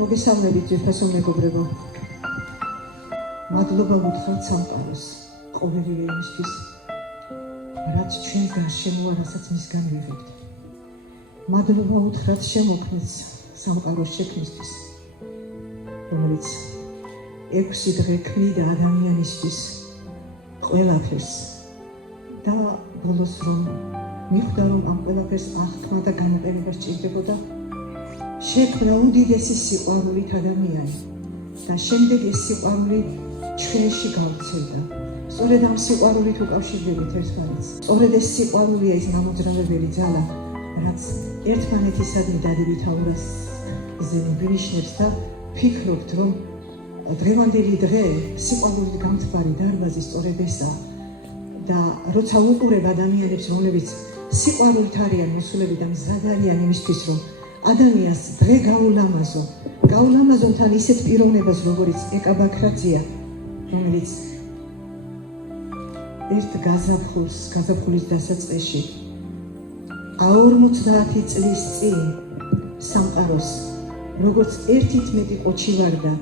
მოგესალმებით ძვირფასო მეგობრებო. მადლობა ვუთხრათ სამყაროს ყოველივე იმისთვის, რაც ჩვენ გარშემოა, რასაც მისგან ვიღებთ. მადლობა ვუთხრათ შემოქმედს სამყაროს შექმნისთვის, რომელიც 6 დღე ქმნიდა ადამიანისთვის ყველაფერს და ბოლოს რომ მიხვდა, რომ ამ ყველაფერს აღქმა და გამოყენება სჭირდებოდა, შექმნა უდიდესი სიყვარულით ადამიანი და შემდეგ ეს სიყვარული ჩვენში გავრცელდა. სწორედ ამ სიყვარულით უკავშირდებით ერთმანეთს. სწორედ ეს სიყვარულია ის მამოძრავებელი ძალა, რაც ერთმანეთისადმი დადებით აურაზე მიგვინიშნებს და ფიქრობთ, რომ დღევანდელი დღე სიყვარულით გამთბარი დარბაზი სწორედ ესაა და როცა უყურებ ადამიანებს, რომლებიც სიყვარულით არიან მოსულები და მზად არიან იმისთვის, რომ ადამიანს დღე გაულამაზონ თან ისეთ პიროვნებას, როგორც ეკა ბაქრაძეა, რომელიც ერთ გაზაფხულის დასაწყისში 50 წლის წინ სამყაროს როგორც ერთით მეტი ყოჩი ვარდა,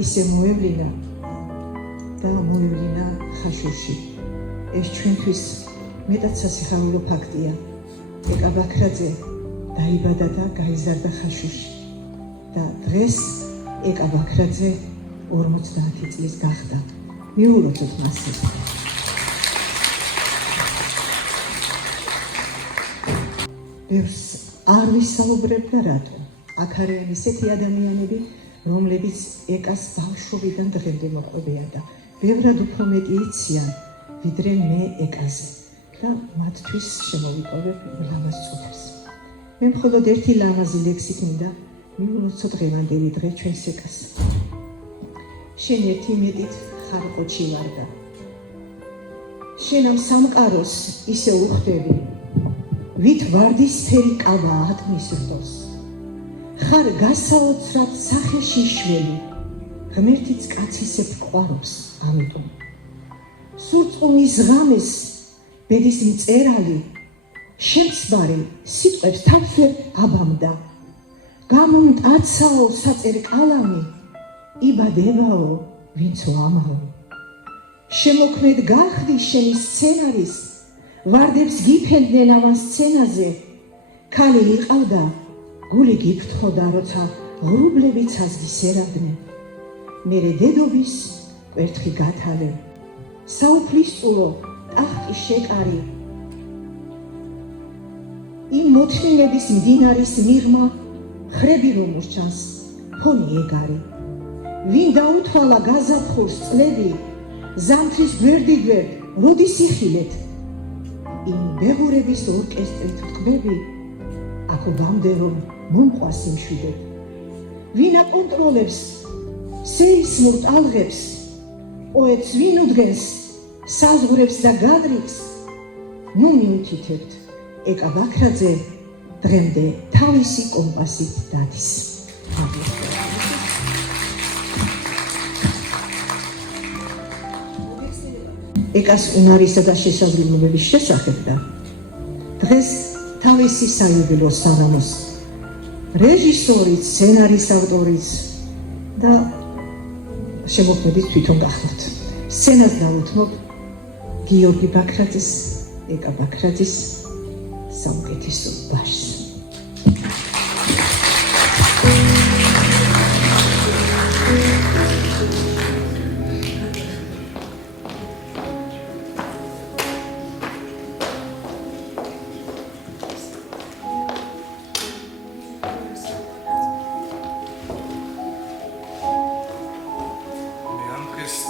ისე მოევლინა ხაშურში. ეს ჩვენთვის მეტად სასიხარულო ფაქტია. ეკა ბაქრაძე დაიბადა და გაიზარდა ხაშურში და დღეს ეკა ბაქრაძე 50 წლის გახდა. მიულოცოთ მას. ბევრს არ ვისაუბრებ და რატო? აქ არიან ისეთი ადამიანები, რომლებიც ეკას ბავშვობიდან დღემდე მოყვებიან და ბევრად უფრო მეტი იციან, ვიდრე მე ეკაზე და მათთვის შემოვიყვებით ლამაზ წუთებს. მე მხოლოდ ერთი ლამაზი ლექსით მინდა მიულოცო დღევანდელი დღე ჩვენს ეკას. შენ ერთი მეტით ხარ ყოჩი ვარდა. შენ ამ სამყაროს ისე უხდები, ვით ვარდისფერი კაბა ატმის რდოს. ხარ გასაოცრად სახეში შველი, ღმერთიც კაცისებ ყვარობს ამიტომ. სურწყუმის ღამეს ბედის მწერალი, შემცბარი სიტყვებს თავს ვერ აბამდა. გამომტაცაო საწერ კალამი, იბადებაო ვინცო ამაო. შემოქმედ გახდი შენი სცენარის, ვარდებს გიფენდნენ ამან სცენაზე. ქალი იყავდა, გული გიფრთხოდა, როცა ღრუბლები ცაზგის ერავდნენ. მერე დედობის კვერთხი გათალე, საუფლისწულო ტახტი შეკარი. იმ მოთმინების მდინარის მიღმა ხრები რომ ურჩანს ფონი ეგარი. ვინ დაუთვალა გაზაფხულს წლები, ზამთრის გვერდიგვერდ როდის იხილეთ. იმ ბეღურების ორკესტრით ვტკბები, აქ ვამდე რომ მომყვას იმშვიდეთ. ვინ აკონტროლებს სეისმურ ტალღებს, პოეტს ვინ უდგენს საზღვრებს და გადრიგს. ნუ მიუთითებთ, ეკა ბაქრაძე დღემდე თავისი კომპასით დადის. ეკას უნარისა და შესაძლებლობების შესახებ და დღეს თავისი საიუბილეო საღამოს რეჟისორიც, სცენარის ავტორიც და შემოქმედით თვითონ გახდათ. სცენას დავუთმობ გიორგი ბაქრაძის, ეკა ბაქრაძის საუკეთესო ბაშს.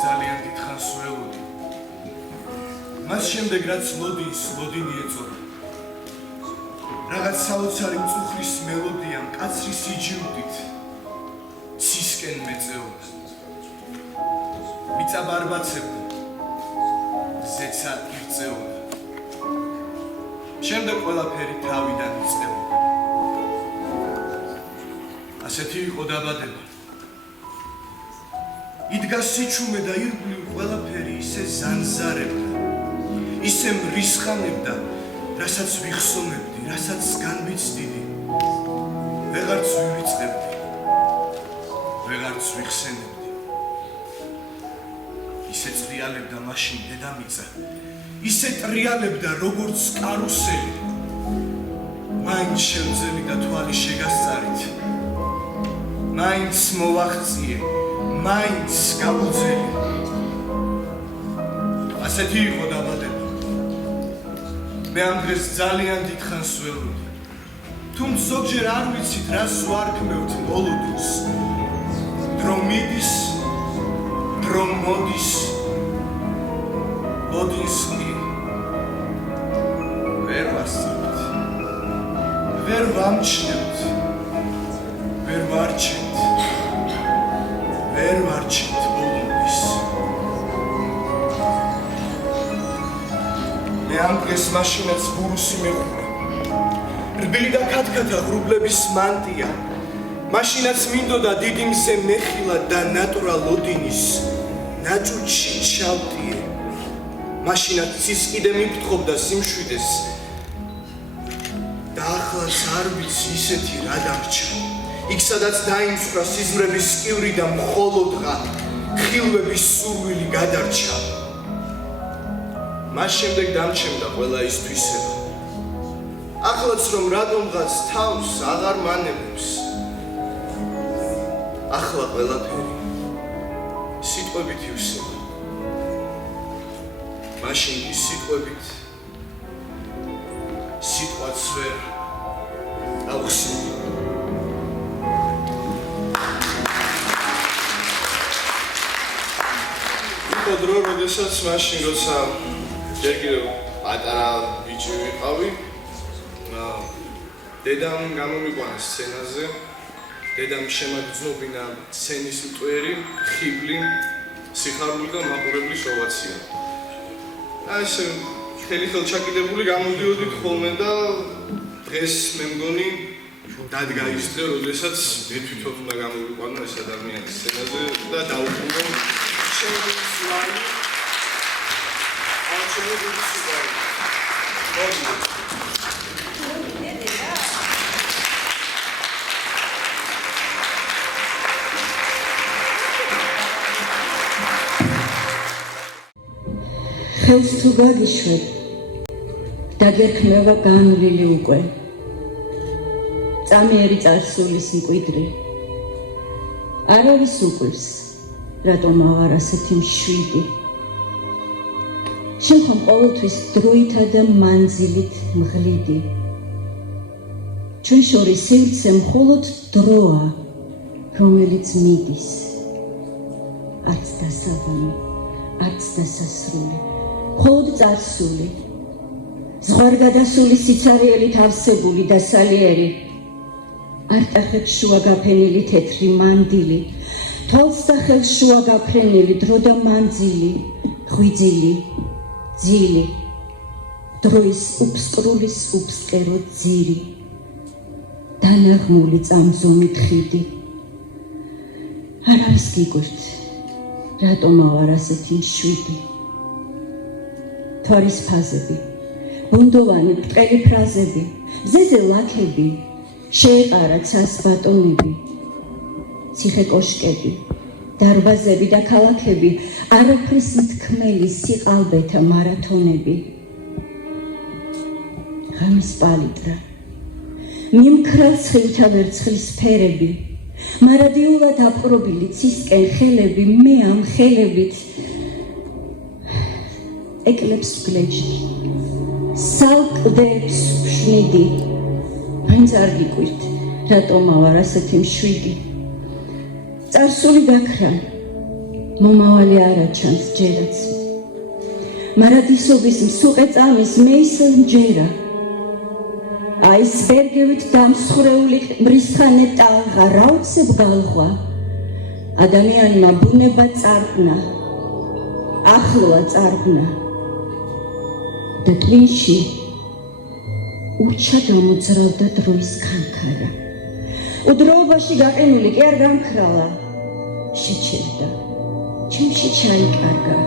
ძალიან დიდხანს ველოდი. მას შემდეგ რაც ლოდინი ეწოდა. რაღაც საოცარი მწუხრის მელოდია მკაცრი სიჯიუტით ცისკენ მეწეოდა. მიწა ბარბაცებდა, ზეცა ირწეოდა. შემდეგ ყველაფერი თავიდან იწყებოდა. ასეთი იყო დაბადება. იდგა სიჩუმე და ირგვლივ ყველაფერი ისე ზანზარებდა, ისე მრისხანებდა, რასაც ვიხსოვებდი, რასაც განვიცდიდი, ვეღარც ვივიწყებდი. როგორც ვიხსენებდი. ისე წრიალებდა მაშინ დედამიწა, ისე ტრიალებდა როგორც კარუსელი. მაინც შემძელი და თვალი შეგასწარით, მაინც მოვახციე, მაინც გავუძელი. ასეთი იყო დაბადება. მე ამ დღეს ძალიან დიდხანს ველოდი. თუმცა ზოგჯერ არ ვიცით რას ვარქმევთ მოლოდინს. დრო მიდის, დრო მოდის, ლოდინს კი ვერ ვასწავლით, ვერ ვამჩნევთ, ვერ ვარჩენთ, ვერ ვარჩენთ ბოლომდის. მე ამ დღეს მაშინაც ბურუსი მეხურა. რბილი და ქათქათა ღრუბლების მანტია. მაშინაც მინდოდა დიდი მზე მეხილა და ნატურა ლოდინის ნაჭუჭში ჩავდიე. მაშინაც ცის კიდე მიფრთხობდა სიმშვიდეს და ახლაც არ ვიცი ისეთი რა დარჩა. იქ სადაც დაიმსხვრა სიზმრების სკივრი და მხოლოდღა ხილვების სურვილი გადარჩა. მას შემდეგ დამჩემდა ყველა ის თვისება. ახლაც რომ რატომღაც თავს აღარ მანებებს. ახლა ყველაფერი სიტყვებით ივსება. მაშინ კი სიტყვებით სიტყვაც ვერ ავხსნი. იყო დრო, როდესაც მაშინ როცა ჯერ კიდევ პატარა ბიჭი ვიყავი, დედამ გამომიყვანა სცენაზე. დედამ შემაგრძნობინა სცენის მტვერი, ხიბლი, სიხარული და მაყურებლის ოვაცია. ესე მთელი ხელჩაკიდებული გამოდიოდით ხოლმე და დღეს მე მგონი დადგა ის დღე, როდესაც მე თვითონ უნდა გამოვიყვანო ეს ადამიანი სცენაზე და დაუბრუნდო ჩემი ზვარი. ხელს თუ გაგიშვებ, დაგერქმევა განვლილი უკვე, წამიერი წარსულის მკვიდრი. არავის უყვირს, რატომ აღარ ასეთი მშვიდი. შენ ხომ ყოველთვის დროითა და მანძილით მღლიდი. ჩვენ შორის სივრცე მხოლოდ დროა, რომელიც მიდის. არც დასაბამი, არც დასასრული. მხოლოდ წარსული, ზღვარგადასული სიცარიელი თავსებული და სალიერი, არტახებს შუა გაფენილი თეთრი მანდილი, თვალს და ხელს შუა გაფრენილი დრო და მანძილი, ღვიძლი, ძილი, დროის უფსკრულის უფსკერო ძირი, დანაღმული წამზომით ხიდი. არავის გიგვერთ, რატომ აღარ ასეთი მშვიდი. თვარის ფაზები, ბუნდოვანი ბრტყელი ფრაზები, მზეზე ლაქები, შეეყარა ცას ბატონები, ციხე კოშკები, დარბაზები და ქალაქები, არაფრის მთქმელი სიყალბეთა მარათონები. ღამის პალიტრა, მიმქრალ ცხილთა ვერცხლის ფერები, მარადიულად აპყრობილი ცისკენ ხელები, მე ამ ხელებით ეკლებს ვგლეჯდი, სალკდებს ვშნიდი. მაინც არ გიკვირთ, რატომ ავარ ასეთი მშვიდი. წარსული გაქრა, მომავალი არაჩანს ჯერაც. მარადისობის მსუყე წამის მე ისე მჯერა. აისბერგებით დამსხვრეული მრისხანე ტალღა, რა უცებ გალღვა. ადამიანმა ბუნება წარბნა, ახლოა წარბნა. და ტვინში უჩა გამოძრავდა დროის ქანქარა. უდროობაში გაყინული კი არ გამქრალა, შეჩერდა, ჩემში ჩაიკარგა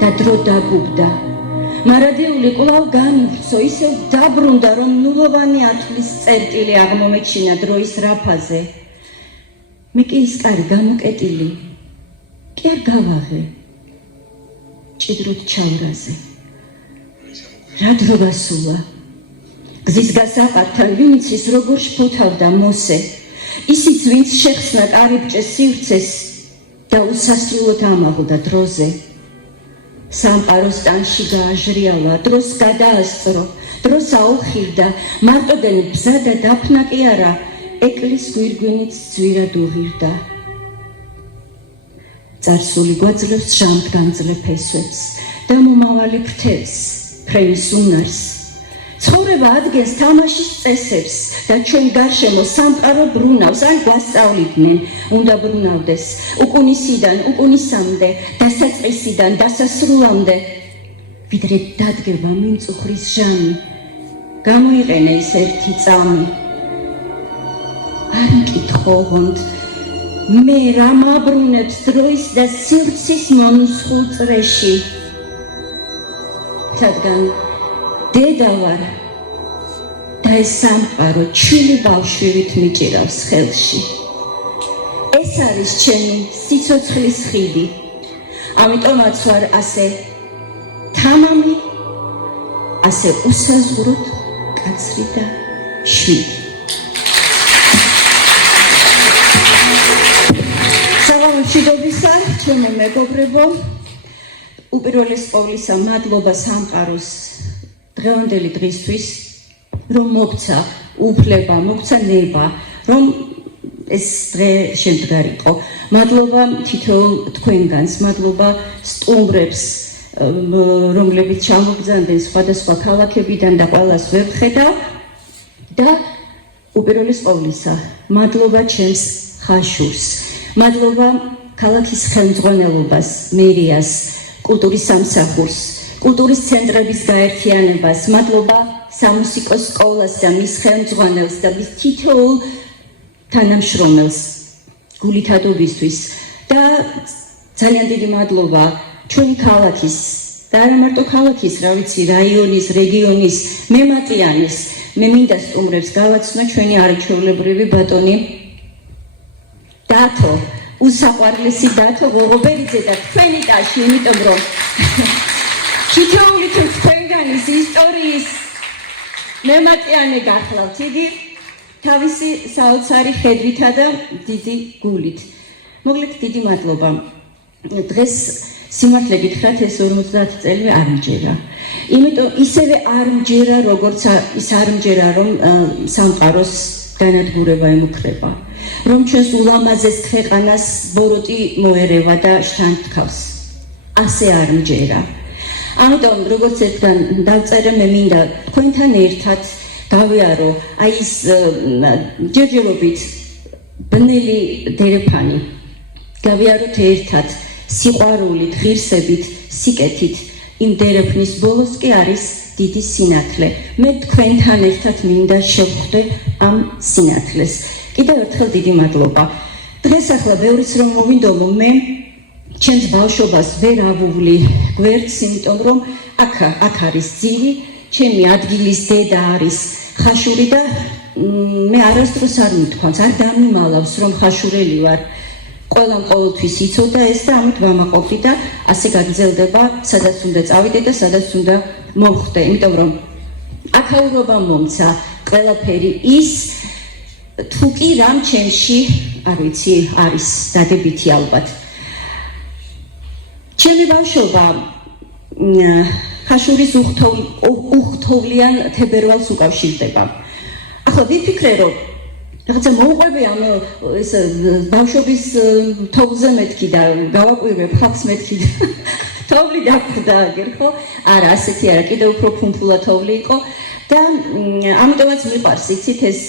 და დრო დაგუბდა. მარადიული კვლავ განვრცო, ისევ დაბრუნდა, რომ ნულოვანი ათვლის წერტილი აღმომეჩინა დროის რაფაზე. მე კი ის კარი გამოკეტილი კი არ გავაღე ჭიდროდ ჩავრაზე რა დრო გასულა გზის გასაყართან ვინც ის როგორ შფოთავდა მოსე ისიც ვინც შეხსნა კარიბჭეს სივრცეს და უსასრულოდ ამაღლდა დროზე სამყაროს ტანში გააჟრიალა დროს გადაასწრო დროს აუხილდა მარტოდენ ბზა და დაფნა კი არა ეკლის გვირგვინით ძვირად უღირდა წარსული გვაძლევს ჟამდგანძლე ფესვებს და მომავალი ფრთებს ფრენის უნარს ცხოვრება ადგენს თამაშის წესებს და ჩვენ გარშემო სამყარო ბრუნავს ან გვასწავლიდნენ უნდა ბრუნავდეს უკუნისიდან უკუნისამდე დასაწყისიდან დასასრულამდე ვიდრე დადგება მიმწუხრის ჟამი გამოიყენე ის ერთი წამი არ მკითხողონთ მე რა მაბრუნებს დროის და სივრცის მონუსხულ წრეში რადგან დედა ვარ და ეს სამყარო ჩვილი ბავშვივით მიჭირავს ხელში ეს არის ჩემი სიცოცხლის ხიდი ამიტომაც ვარ ასე თამამი ასე უსაზღვროდ კაცრი და შვიდი მშვიდობისა, ჩემო მეგობრებო, უპირველეს ყოვლისა მადლობა სამყაროს დღევანდელი დღისთვის, რომ მოგცა უფლება, მოგცა ნება, რომ ეს დღე შემდგარიყო. მადლობა თითოეულ თქვენგანს, მადლობა სტუმრებს, რომლებიც ჩამოგზავნდნენ სხვადასხვა ქალაქებიდან და ყველას ვებხედავ და უპირველეს ყოვლისა, მადლობა ჩემს ხაშურს. მადლობა ქალაქის ხელმძღვანელობას, მერიას, კულტურის სამსახურს, კულტურის ცენტრების გაერთიანებას, მადლობა სამუსიკო სკოლას და მის ხელმძღვანელს და მის თითოეულ თანამშრომელს გულითადობისთვის და ძალიან დიდი მადლობა ჩვენი ქალაქის და არა მარტო ქალაქის, რა ვიცი, რაიონის, რეგიონის მემატიანის, მე მინდა სტუმრებს გავაცნო ჩვენი არაჩვეულებრივი ბატონი დათო, უსაყვარლესი დათო ღოღობერიძე და თქვენი ტაში, იმიტომ რომ თითოეული თქვენგანის ისტორიის მემატიანე გახლავთ, იგი თავისი საოცარი ხედვითა და დიდი გულით. მოგლეთ დიდი მადლობა. დღეს სიმართლე გითხრათ, ეს 50 წელი არ მჯერა. იმიტომ ისევე არ მჯერა, როგორც ის არ მჯერა, რომ სამყაროს განადგურება ემუქრება. რომ ჩვენს ულამაზეს ქვეყანას ბოროტი მოერევა და შთანთქავს. ასე არ მჯერა. ამიტომ როგორც ერთგან დავწერე, მე მინდა თქვენთან ერთად გავიარო აი ის ჯერჯერობით ბნელი დერეფანი. გავიაროთ ერთად სიყვარულით, ღირსებით, სიკეთით. იმ დერეფნის ბოლოს კი არის დიდი სინათლე. მე თქვენთან ერთად მინდა შევხვდე ამ სინათლეს. კიდევ ერთხელ დიდი მადლობა. დღეს ახლა ბევრიც რომ მოვინდომო, მე ჩემს ბავშვობას ვერ ავუვლი გვერდს, იმიტომ რომ აქ არის ძილი, ჩემი ადგილის დედა არის ხაშური და მე არასდროს არ მithქვამს, არ დამიმალავს რომ ხაშურელი ვარ. ყველამ ყოველთვის იცოდა ეს და ამით ვამაყობდი და ასე გაგრძელდება, სადაც უნდა წავიდე და სადაც უნდა მოვხვდე, იმიტომ რომ აქაურობა მომცა ყველაფერი ის თუ კი რამ ჩემში, არ ვიცი, არის დადებითი ალბათ. ჩემი ბავშვობა ხაშურის უხთოვლიან თებერვალს უკავშირდება. ახლა ვიფიქრე, რომ რაღაცა მოუყვები ამ ეს ბავშვობის თოვლზე მეთქი და გავაკვირვებ ხალხს მეთქი და თოვლი დაგხვდა აგერ, ხო? არა, ასეთი არა, კიდევ უფრო ფუმფულა თოვლი იყო და ამიტომაც მიყვარს, იცით ეს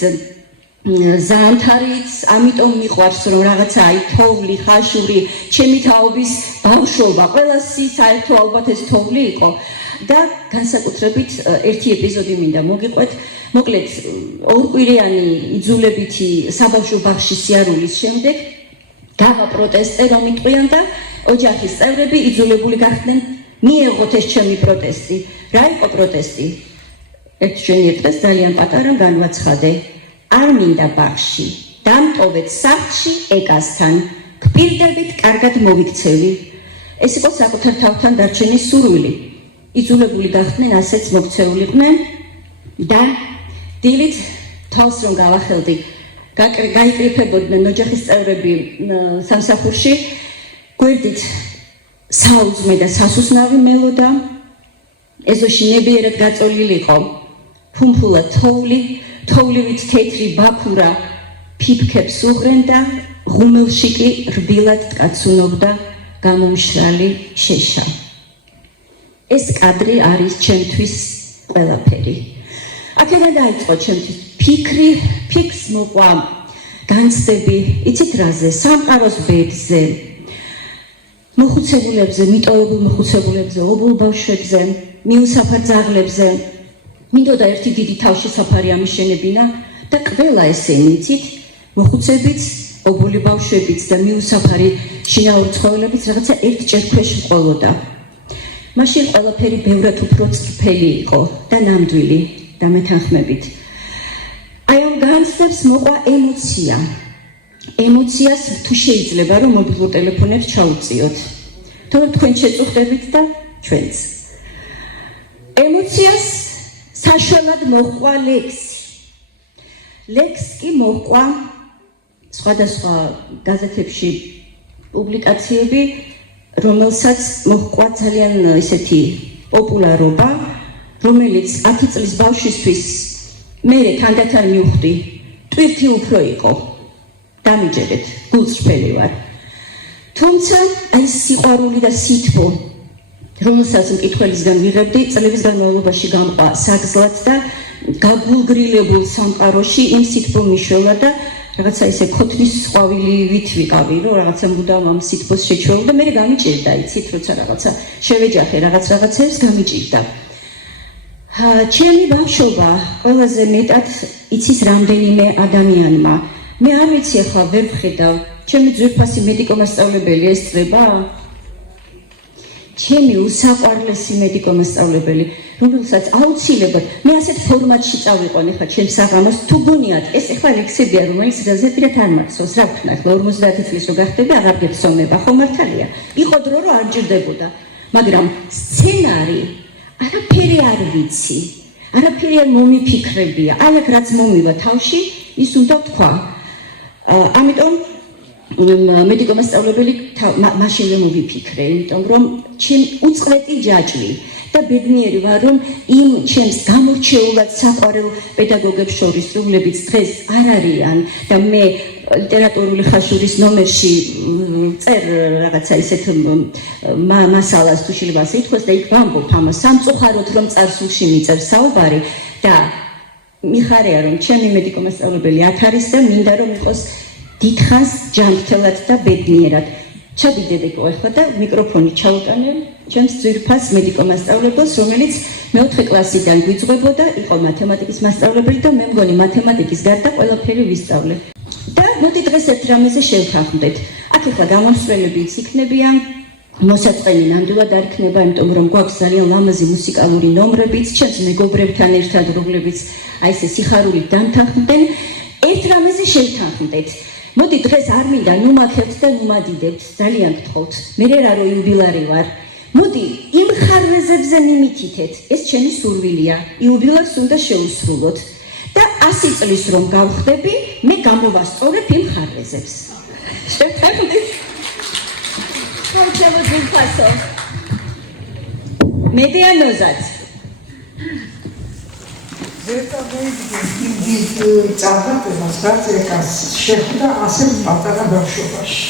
ზამთარიც, ამიტომ მიყვარს რომ რაღაცა აი თოვლი, ხაშური, ჩემი თაობის ბავშვობა, ყველასი საერთო ალბათ ეს თოვლი იყო და განსაკუთრებით ერთი ეპიზოდი მინდა მოგიყვეთ. მოკლედ, ორკვირიანი იძულებითი საბავშვო ბაღში სიარულის შემდეგ გავა პროტესტი რომ იტყვიან და ოჯახის წევრები იძულებული გახდნენ მიეღოთ ეს ჩემი პროტესტი. რა იყო პროტესტი? ერთ შენიერტეს ძალიან პატარა განვაცხადე. არ მინდა ბაღში, დამტოვეთ სახლში ეკასთან, გპირდებით კარგად მოვიქცევი. ეს იყო საკუთარ თავთან დარჩენის სურვილი. იძულებული გახდნენ ასეც მოქცეულიყვნენ და დილით თავს რომ გავახელდი, გაიკრიფებოდნენ ოჯახის წევრები სამსახურში, გვერდით საუძმე და სასუსნავი მელოდა, ეზოში ნებიერად გაწოლილი იყო ფუმფულა თოვლივით თეთრი ბაქურა ფიფქებს უღრენდა, ღუმელში კი რბილად ткაცუნობდა გამომშრალი შეშა. ეს კადრი არის ჩემთვის ყველაფერი. აქედან დაიწყო ჩემთვის ფიქს მოყვა განცდები, იცით რაზე, სამყაროს ბედზე, მოხუცებულებზე, მიტოვებულ მოხუცებულებზე, ობოლ ბავშვებზე, მიუსაფარ ძაღლებზე. მინდოდა ერთი დიდი თავშესაფარი ამიშენებინა და ყველა ესენი იცით, მოხუცებიც, ობოლი ბავშვებიც და მიუსაფარი შინაური ცხოველებიც რაღაცა ერთჯერ ქვეშ მყოლოდა. მაშინ ყველაფერი ბევრად უფრო წრფელი იყო და ნამდვილი და მეთანხმებით. აი ამ განცდებს მოყვა ემოცია. ემოციას თუ შეიძლება რომ მობილურ ტელეფონებს ჩაუწიოთ. თორემ თქვენ შეწუხდებით და ჩვენც. ემოციას საშუალად მოყვა ლექსი. ლექსი კი მოყვა სხვადასხვა გაზეთებში პუბლიკაციები, რომელსაც მოჰყვა ძალიან ისეთი პოპულარობა, რომელიც 10 წლის ბავშვისთვის მე თანდათან მივხვდი, ტვირთი უფრო იყო. დამიჯერეთ, გულწრფელი ვარ. თუმცა აი სიყვარული და სითბო, რომელსაც მკითხველისგან ვიღებდი, წლების განმავლობაში გამყვა საგზლად და გაგულგრილებულ სამყაროში იმ სითბო მიშველა და რაღაცა ისე ქოთნის ყვავილივით ვიყავი, რომ რაღაცა მუდამ ამ სითბოს შეჩვეულ და მე გამიჭირდა, იცით, როცა რაღაცა შევეჯახე რაღაცებს გამიჭირდა. ჩემი ბავშვობა ყველაზე მეტად იცის რამდენიმე ადამიანმა. მე არ ვიცი ახლა ვერ ვხედავ, ჩემი ძვირფასი მედიკო-მასწავლებელი ესწრება? ჩემი უსაყვარლესი მედიკო-მასწავლებელი, რომელსაც აუცილებლად მე ასეთ ფორმატში წავიყვანე ხა ჩემს საღამოს, თუ გონიათ, ეს ახლა ლექსებია, რომელიც რაზეპირად არ მახსოვს, რა ვქნა, ახლა 50 წლის რო გახდები, აღარ გეცნობება, ხო მართალია. იყო დრო რომ არ ჯერდებოდა, მაგრამ სცენარი არაფერი არ ვიცი, არაფერი არ მომიფიქრებია, აი აქ რაც მომივა თავში, ის უნდა თქვა. ამიტომ მედიკო-მასწავლებელი მაშინვე მოვიფიქრე, იმიტომ რომ ჩემ უწყვეტი ჯაჭვი და ბედნიერი ვარ, რომ იმ ჩემს გამორჩეულად საყვარელ პედაგოგებს შორის, რომლებიც დღეს არ არიან და მე ლიტერატურული ხაშურის ნომერში წერ რაღაცა ისეთ მასალას თუ შეიძლება ასე ითქვას და იქ ვამბობ ამას, სამწუხაროდ რომ წარსულში მიწევს საუბარი და მიხარია რომ ჩემი მედიკო-მასწავლებელი აქ არის და მინდა რომ იყოს დიდხანს ჯანმრთელად და ბედნიერად. ჩაბიდებეკო ახლა და მიკროფონი ჩავუტანე ჩემს ძვირფას მედიკო-მასწავლებელს, რომელიც მეოთხე კლასიდან გვიძღვებოდა, იყო მათემატიკის მასწავლებელი და მე მგონი მათემატიკის გარდა ყველაფერი ვისწავლე. და მოდი დღეს ერთ რამეზე შევთანხმდეთ. აქ ახლა გამომსვლელებიც იქნებიან, მოსაწყენი ნამდვილად არ იქნება, იმიტომ რომ გვაქვს ძალიან ლამაზი მუსიკალური ნომრებიც, ჩემს მეგობრებთან ერთად, რომლებიც აი ესე სიხარულით დამთანხმდნენ, ერთ რამეზე შევთანხმდეთ. მოდი დღეს არ მინდა ნუ მაქებთ და ნუ მადიდებთ, ძალიან გთხოვთ. მე რა რო იუბილარი ვარ. მოდი იმ ხარვეზებზე მიმითითეთ, ეს ჩემი სურვილია. იუბილარს უნდა შეუსრულოთ. და 100 წლის რომ გავხდები, მე გამოვასწორებ იმ ხარვეზებს. შევთანხმდით? ხალხო ძულფასო. მედიანოზად. წარდაპირებას გაწეკას შეხვდა ასე პატარა ბავშვობაში.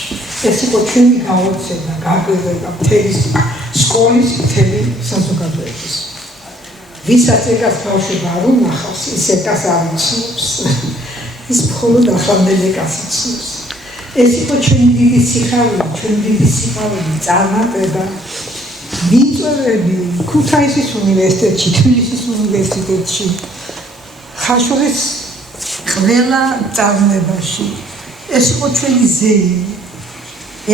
ეს იყო ჩვენი გაოცება, გაგვედება მთელი სკოლის, მთელი საზოგადოების. ვისაც ეკას ბავშვობა არ უნახავს, ის ეკას არ იცნობს. ის მხოლოდ ახლანდელ ეკას იცნობს. ეს იყო ჩვენი დიდი სიხარული, წარმატება. მიწვევები ქუთაისის უნივერსიტეტში, თბილისის უნივერსიტეტში, ხაშურის ყველა წარმოებაში. ეს იყო ჩვენი ზეიმი.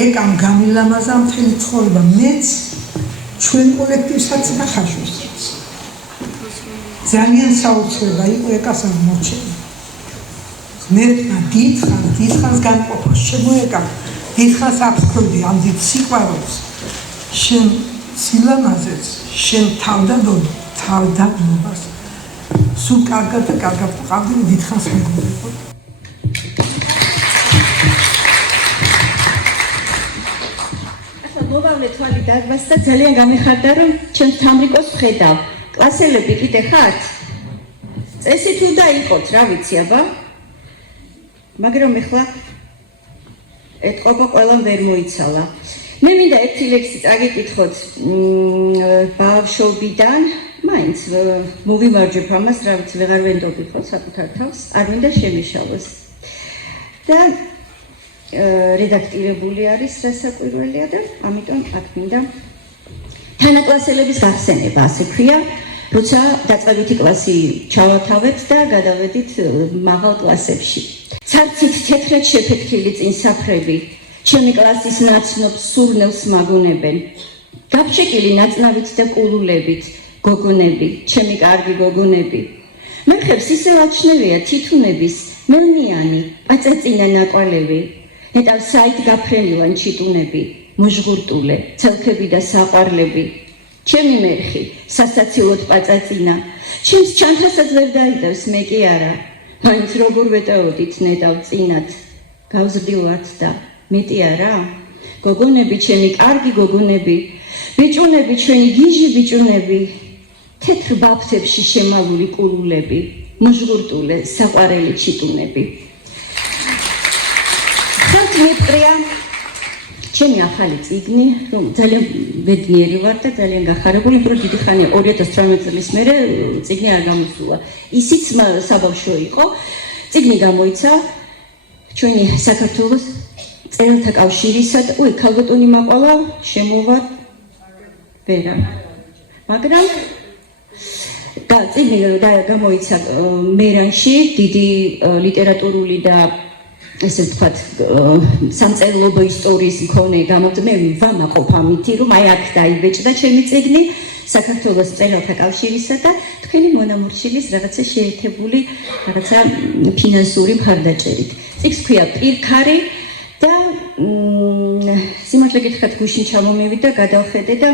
ეკამ გამილამაზა მთელი ცხოვრება, მეც ჩვენ კოლექტივსაც და ხაშურსაც. ძალიან საოცრება იყო ეკას აღმოჩენა. ღმერთმა დიდხანს განყოფა შემოეკა დიდხანს აფრქვევდი ამ დიდ სიყვარულს შენ სილამაზეს შენ თავდადობას სულ კარგად და კარგად ვყავდი დიდხანს მეგობრებო მოვავლე თვალი დარბას და ძალიან გამიხარდა რომ ჩემს თამრიკოს ვხედავ კლასელები კიდე ხართ წესი თუ დაიყოთ რა ვიცი აბა მაგრამ ეხლა ეთყობა ყველამ ვერ მოიცალა მე მინდა ერთი ლექსი წაგიკითხოთ ბავშვობიდან მაინც მოვიმარჯვებ ამას რა ვიცი ვეღარ ვენდობი ხო საკუთარ თავს არ მინდა შემიშალოს და რედაქტირებული არის სასაკვირველია და ამიტომ აქ მინდა თანაკლასელების გახსენება ასე ქვია როცა დაწყებითი კლასი ჩავათავეთ და გადავედით მაღალ კლასებში ცარცით თეთრად შეფეთქილი წინსაფრები ჩემი კლასის ნაცნობს სურნელს მაგონებენ გაფშეკილი ნაწნავით და კულულებით გოგონები ჩემი კარგი გოგონები მერხებს ისევ აჩნევია თითუნების მელნიანი პაწაწინა ნაკვალევი ნეტავ საით გაფრენილან ჩიტუნები მოჟღურტულე ცელქები და საყვარლები ჩემი მერხი სასაცილოდ პაწაწინა ჩემს ჩანთასაც ვერ დაიდევს მე კი არა მაინც როგორ ვეტეოდით ნეტავ წინათ გავზრდილად და მეტი არა გოგონები ჩემი კარგი გოგონები ბიჭუნები ჩვენი გიჟი ბიჭუნები თეთრ ბაფთებში შემალული კულულები მოჟღურტულე საყვარელი ჩიტუნები ხალხ მიპყრია ჩემი ახალი წიგნი რომ ძალიან ბედნიერი ვარ და ძალიან გახარებული რომ დიდი ხანია 2018 წლის მერე წიგნი არ გამოსულა ისიც საბავშვო იყო წიგნი გამოიცა ჩვენი საქართველოს წერილთა კავშირისა და ქალბატონი მაყვალა შემოვა ვერა მაგრამ და წიგნი გამოიცა მერანში დიდი ლიტერატურული და ესე ვთქვათ სამწერლობო ისტორიის მქონე გამოდმე ვამაყობ ამითი რომ აი აქ დაიბეჭდა ჩემი წიგნი საქართველოს წერილთა კავშირისა და თქვენი მონამორჩილის რაღაცა შეერთებული რაღაცა ფინანსური მხარდაჭერით წიგნს ქვია პირქარი და სიმართლე გითხრათ გუშინ ჩამომივიდა და გადავხედე და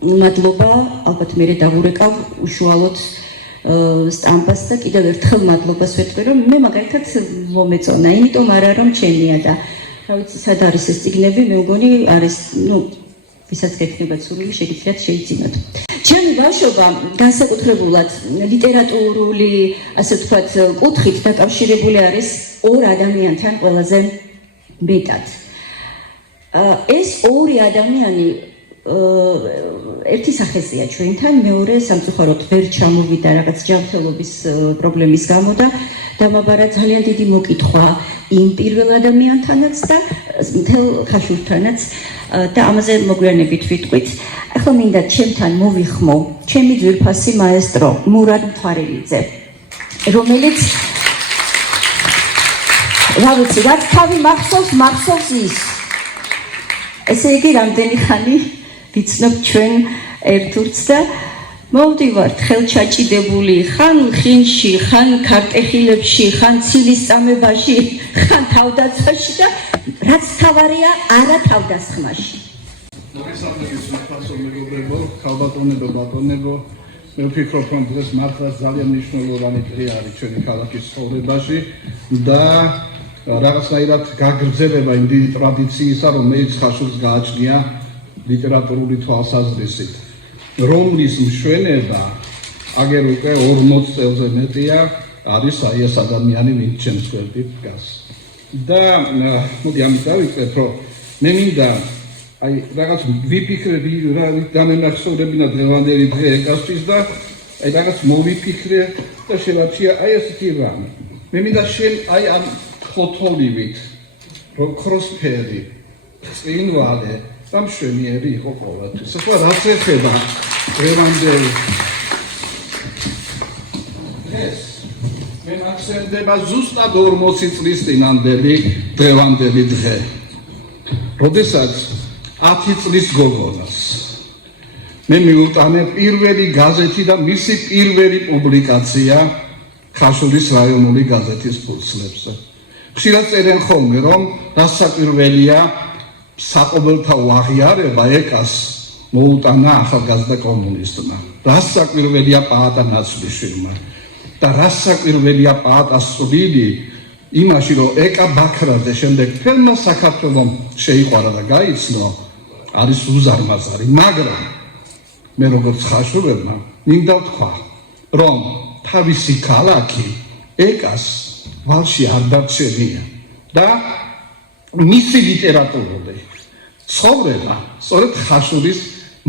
მადლობა ალბათ მე დავურეკავ უშუალოდ სტამპას და კიდევ ერთხელ მადლობას ვეთქვი რომ მე მაგალითად მომეწონა იმიტომ არა რომ ჩემია და რა ვიცი სად არის ეს წიგნები მე მგონი არის ვისაც გექნებათ სურვილი შეგიძლიათ შეიძინოთ ჩემი ბავშვობა განსაკუთრებულად ლიტერატურული ასე ვთქვათ კუთხით დაკავშირებული არის ორ ადამიანთან ყველაზე მეტად ეს ორი ადამიანი ერთი სახეზეა ჩვენთან მეორე სამწუხაროდ ვერ ჩამოვიდა რაღაც ჯანმრთელობის პრობლემის გამო და დამაბარა ძალიან დიდი მოკითხვა იმ პირველ ადამიანთანაც და მთელ ხაშურთანაც და ამაზე მოგვიანებით ვიტყვით. ახლა მინდა ჩემთან მოვიხმო ჩემი ძვირფასი მაესტრო მურად მთვარელიძე რომელიც რა ვიცი რაც თავი მახსოვს ის ესე იგი რამდენი ხანი ვიცნობ ჩვენ ერთურს და მოვდივართ ხელჩაჭიდებული ხან ხინში, ხან ქარტეხილებში, ხან ცილის წამებაში, ხან თავდაცვაში და რაც თავარია არა თავდასხმაში. მოგესალმებით სულ მეგობრებო, ქალბატონებო, ბატონებო, მე ვფიქრობ რომ დღეს მართლა ძალიან მნიშვნელოვანი დღე არის ჩვენი ქალაქის ცხოვრებაში და რაღაცნაირად გაგრძელება იმ დიდი ტრადიციისა, რომელიც ხაშურს გააჩნია ლიტერატურული თვალსაზრისით, რომლის მშვენება აგერ უკვე 40 წელზე მეტია არის აი ეს ადამიანი, ვინც ჩემს გვერდით დგას. და მოდი ამით დავიწყებ, რომ მე მინდა აი რაღაც ვიფიქრები რა გამენახსოვრებინა დღევანდელი დღე ეკასთვის და აი რაღაც მოვიფიქრე და შევარჩია აი ესეთი რამე. მე მინდა შენ აი ამ ფოთოლივით როქროსფერი წინვალე და მშვენიერი იყო ყოველთვის. ახლა რაც ეხება დღევანდელ დღეს მე მახსენდება ზუსტად 40 წლის წინანდელი დღევანდელი დღე, როდესაც 10 წლის გოგონას მე მივუტანე პირველი გაზეთი და მისი პირველი პუბლიკაცია ხაშურის რაიონული გაზეთის ფურცლებზე. ხშირად წერენ ხოლმე, რომ დასაკვირველია საყოველთაო აღიარება ეკას მოუტანა ახალგაზრდა კომუნისტმა. დასაკვირველია პაატა ნაცვლიშვილმა და დასაკვირველია პაატას წვლილი იმაში, რომ ეკა ბაქრაძე შემდეგ თელმა საქართველოს შეიყვარა და გაიცნო, არის უზარმაზარი, მაგრამ მე როგორც ხაშურებმა მინდა ვთქვა, რომ თავისი ქალაქი ეკას ვალში არ დარჩენია და მისი ლიტერატურული ცხოვრება სწორედ ხაშურის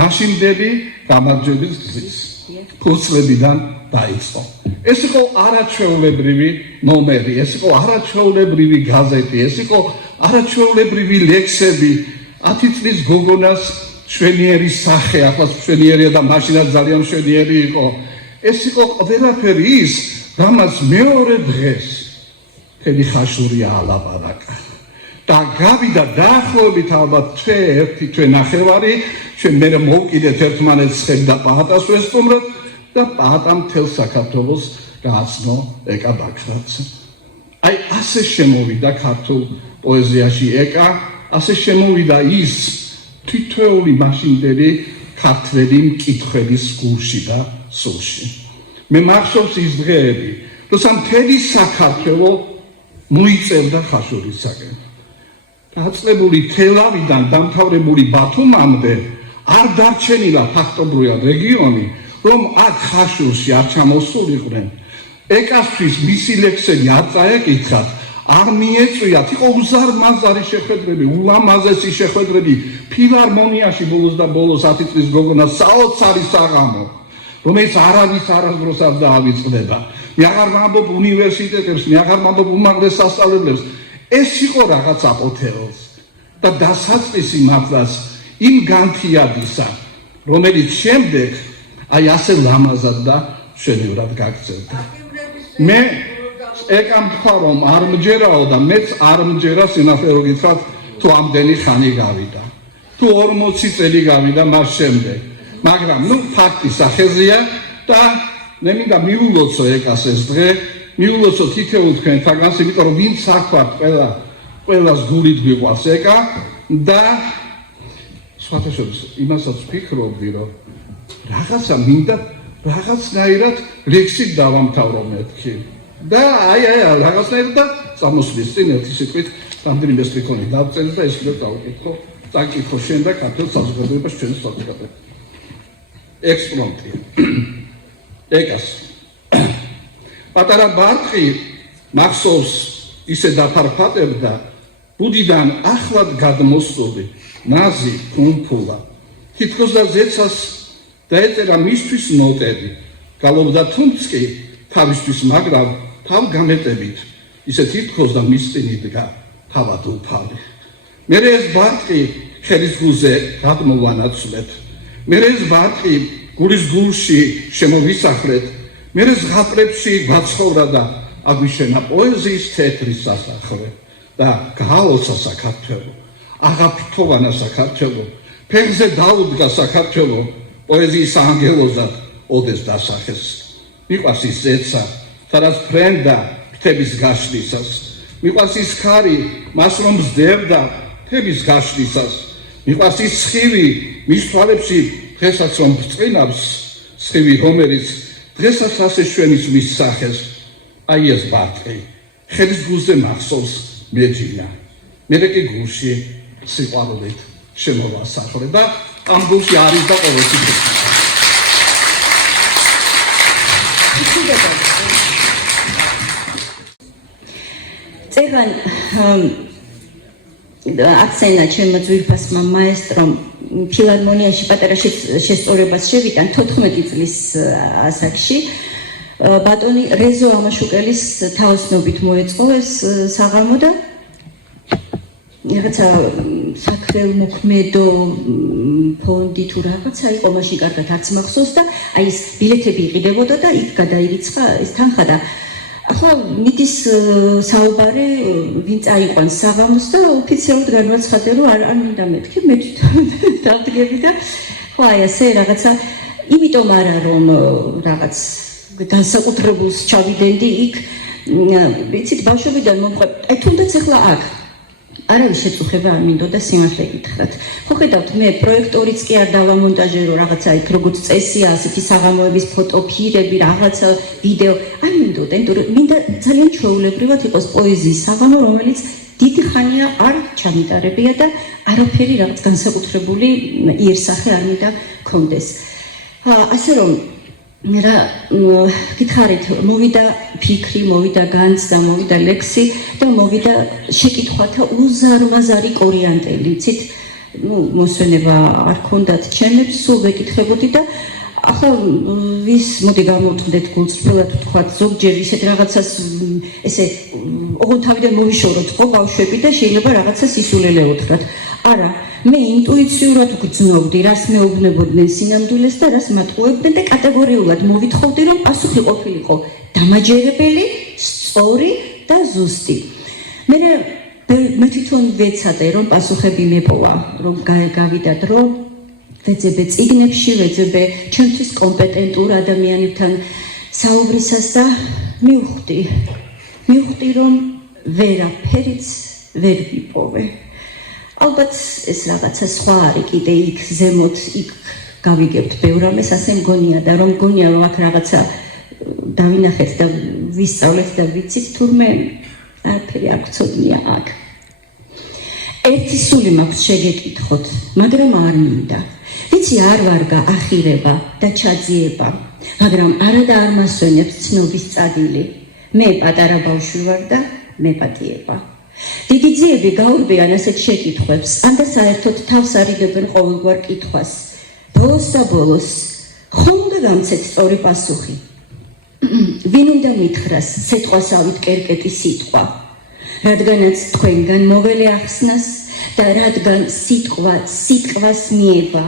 მაშინდელი გამარჯვების გზის ფურცლებიდან დაიწყო. ეს იყო არაჩვეულებრივი ნომერი, ეს იყო არაჩვეულებრივი გაზეთი, ეს იყო არაჩვეულებრივი ლექსები 10 წლის გოგონას შვენიერი სახე, ახლა შვენიერია და მაშინაც ძალიან შვენიერი იყო. ეს იყო ყველაფერი ის, რამაც მეორე დღეს თელი ხაშურია ალაპარაკა. და გავიდა დაახლოებით ალბათ თვე ნახევარი, ჩვენ მე მოვკიდეთ ერთმანეთს ხელი და პაატას ვესტუმროთ და პაატამ მთელ საქართველოს გააცნო ეკა ბაქრაძე. აი ასე შემოვიდა ქართულ პოეზიაში ეკა, ასე შემოვიდა ის თითოეული მაშინდელი ქართველი მკითხველის გულში და სულში. მე მახსოვს ის დღეები, როცა მთელი საქართველო მოიწევდა ხაშურისაკენ. დაწყებული თელავიდან დამთავრებული ბათუმამდე არ დარჩენილა ფაქტობრივად რეგიონი, რომ აქ ხაშურში არ ჩამოსულიყვნენ. ეკასთვის მისი ლექსები არ წაეკითხათ, არ მიეწვიათ, იყო უზარმაზარი შეხვედრები, ულამაზესი შეხვედრები ფილარმონიაში ბოლოს და ბოლოს 10 წლის გოგონა საოცარი საღამო, რომელიც არავის არასდროს არ დაავიწყდება. მე აღარ ვამბობ უნივერსიტეტებს, მე აღარ ვამბობ უმაღლეს სასწავლებლებს. ეს იყო რაღაც აპოთეოზ და დასაწყისი მართლაც იმ განთიადისა, რომელიც შემდეგ აი ასე ლამაზად და მშვენივრად გაგრძელდა. მე ეკამ თქვა, რომ არ მჯერაო და მეც არ მჯერა სინახერო გითხრათ, თუ ამდენი ხანი გავიდა, თუ 40 წელი გავიდა მას შემდეგ. მაგრამ ფაქტი სახეზეა და მე მინდა მიულოცო ეკას ეს დღე, მიულოცო თითოეულ თქვენთაგანს, იმიტომ რომ ვინც აქვთ ყველას გულით გვიყვარს ეკა და სხვათა შორის იმასაც ვფიქრობდი, რომ რაღაცა მინდა რაღაცნაირად ლექსით დავამთავრო მეთქი და აი რაღაცნაირად და წამოსვლის წინ ერთი სიტყვით რამდენიმე სტრიქონი დავწერე და ეს კიდევ წაკითხო შენ და ქართულ საზოგადოებას ჩვენს საზოგადოებას. ექსპრომტი ეკას პატარა ბარტყი მახსოვს ისე დაფარფატერდა ბუდიდან ახლად გადმოსული ნაზი ფუმფულა თითქოს და ზეცას დაეწერა მისთვის ნოტები გალობდა თუმც კი თავისთვის მაგრამ თავ გამეტებით ისე თითქოს და მის წინ იდგა თავად უფალი მერე ეს ბარტყი ხელის გულზე გადმოვანაცვლეთ მერე ეს ბარტყი გულის გულში შემოვისახლეთ მერე ზღაპრებში გვაცხოვრა და აგვიშენა პოეზიის თეთრი სასახლე და გაალოცა საქართველო აღაფრთოვანა საქართველო ფეხზე დაუდგა საქართველო პოეზიის ანგელოზად ოდეს დასახეს მიყვარს ის ზეცა სადაც ფრენდა ფრთების გაშლისას მიყვარს ის ხარი მას რომ მზდერდა ფრთების გაშლისას მიყვარს ის სხივი მის თვალებში დღესაც რომ ბრწყინავს სხივი რომელიც დღესაც ასე შვენის მის სახეს აი ეს ბარტყი ხელის გულზე მახსოვს მეჯინა მერე კი გულში სიყვარულით შემოვასახლე და ამ გულში არის და ყოველთვის წერან აქცენა ჩემო ძვირფასმა მაესტრომ ფილარმონიაში პატარა შესწორებას შევიტან 14 წლის ასაკში ბატონი რეზო ამაშუკელის თაოსნობით მოეწყო ეს საღამო და რაღაცა საქველმოქმედო ფონდი თუ რაღაცა იყო მაშინ კარგად არც მახსოვს და აი ეს ბილეთები იყიდებოდა და იქ გადაირიცხა ეს თანხა და ახლა მიდის საუბარი ვინ წაიყვანს საღამოს და ოფიციალურად განაცხადე რომ არ მინდა მეთქი მე დავდგები და ხო აი ასე რაღაცა იმიტომ არა რომ რაღაც განსაკუთრებულს ჩავიდენდი იქ ვიცით ბავშვობიდან მომყვე აი თუნდაც ახლა აქ არავის შეწუხება არ მინდოდა სიმართლე გითხრათ. ხო ხედავთ მე პროექტორიც კი არ დავამონტაჟერო რაღაცა იქ როგორც წესია ასეთი საღამოების ფოტოფირები რაღაცა ვიდეო არ მინდოდა იმიტომ რომ მინდა ძალიან ჩვეულებრივად იყოს პოეზიის საღამო რომელიც დიდი ხანია არ ჩამიტარებია და არაფერი რაღაც განსაკუთრებული იერსახე არ მინდა კონდეს. ასე რომ რა გითხარით მოვიდა ფიქრი, მოვიდა განცდა, მოვიდა ლექსი და მოვიდა შეკითხვათა უზარმაზარი კორიანტელი. იცით, მოსვენება არ ქონდათ ჩემებს, სულ ვეკითხებოდი და ახლა ვის მოდი გამოვთქვდეთ გულწრფელად ვთქვათ ზოგჯერ ისეთ რაღაცას ესე ოღონდ თავიდან მოვიშოროთ ხო ბავშვები და შეიძლება რაღაცას ისულელეოთხრათ. არა, მე ინტუიციურად ვგრძნობდი, რას მეუბნებოდნენ სინამდვილეს და რას მატყუებდნენ და კატეგორიულად მოვითხოვდი, რომ პასუხი ყოფილიყო დამაჯერებელი, სწორი და ზუსტი. მე თვითონ ვეცადე, რომ პასუხები მეპოვა, რომ გავიდა დრო, ვეძებე წიგნებში, ვეძებე ჩემთვის კომპეტენტურ ადამიანებთან საუბრისას და მივხვდი, რომ ვერაფერიც ვერ ვიპოვე. ალბათ ეს რაღაცა სხვა არის კიდე იქ ზემოთ იქ გავიგებთ ბევრ რამეს ასე მგონია და რომ მგონია რომ აქ რაღაცა დავინახეთ და ვისწავლეთ და ვიცით თურმე არაფერი არ გწოდნია აქ. ერთი სული მაქვს შეგეკითხოთ, მაგრამ არ მინდა. ვიცი არ ვარგა ახირება და ჩაძიება, მაგრამ არა და არ მასვენებს ცნობის წადილი. მე პატარა ბავშვი ვარ და მე პატიება. დიდი ძიები გაურბიან ასეთ შეკითხვებს, ან და საერთოდ თავს არიგებენ ყოველგვარ კითხვას. ბოლოს და ბოლოს, ხომ უნდა გამცეთ სწორი პასუხი? ვინ უნდა მითხრას სიტყვასავით კერკეტი სიტყვა? რადგანაც თქვენგან მოველე ახსნას და რადგან სიტყვა სიტყვას მიება,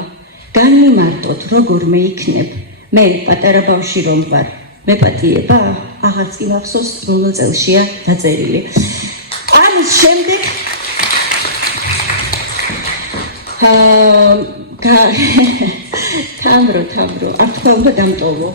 განმიმარტოთ როგორმე იქნებ, მე პატარა ბავშვი რომ ვარ, მე პატიება? აღარც კი მახსოვს რომელ წელშია დაწერილი. ამის შემდეგ თამრო არ თქვა უნდა დამტოვო.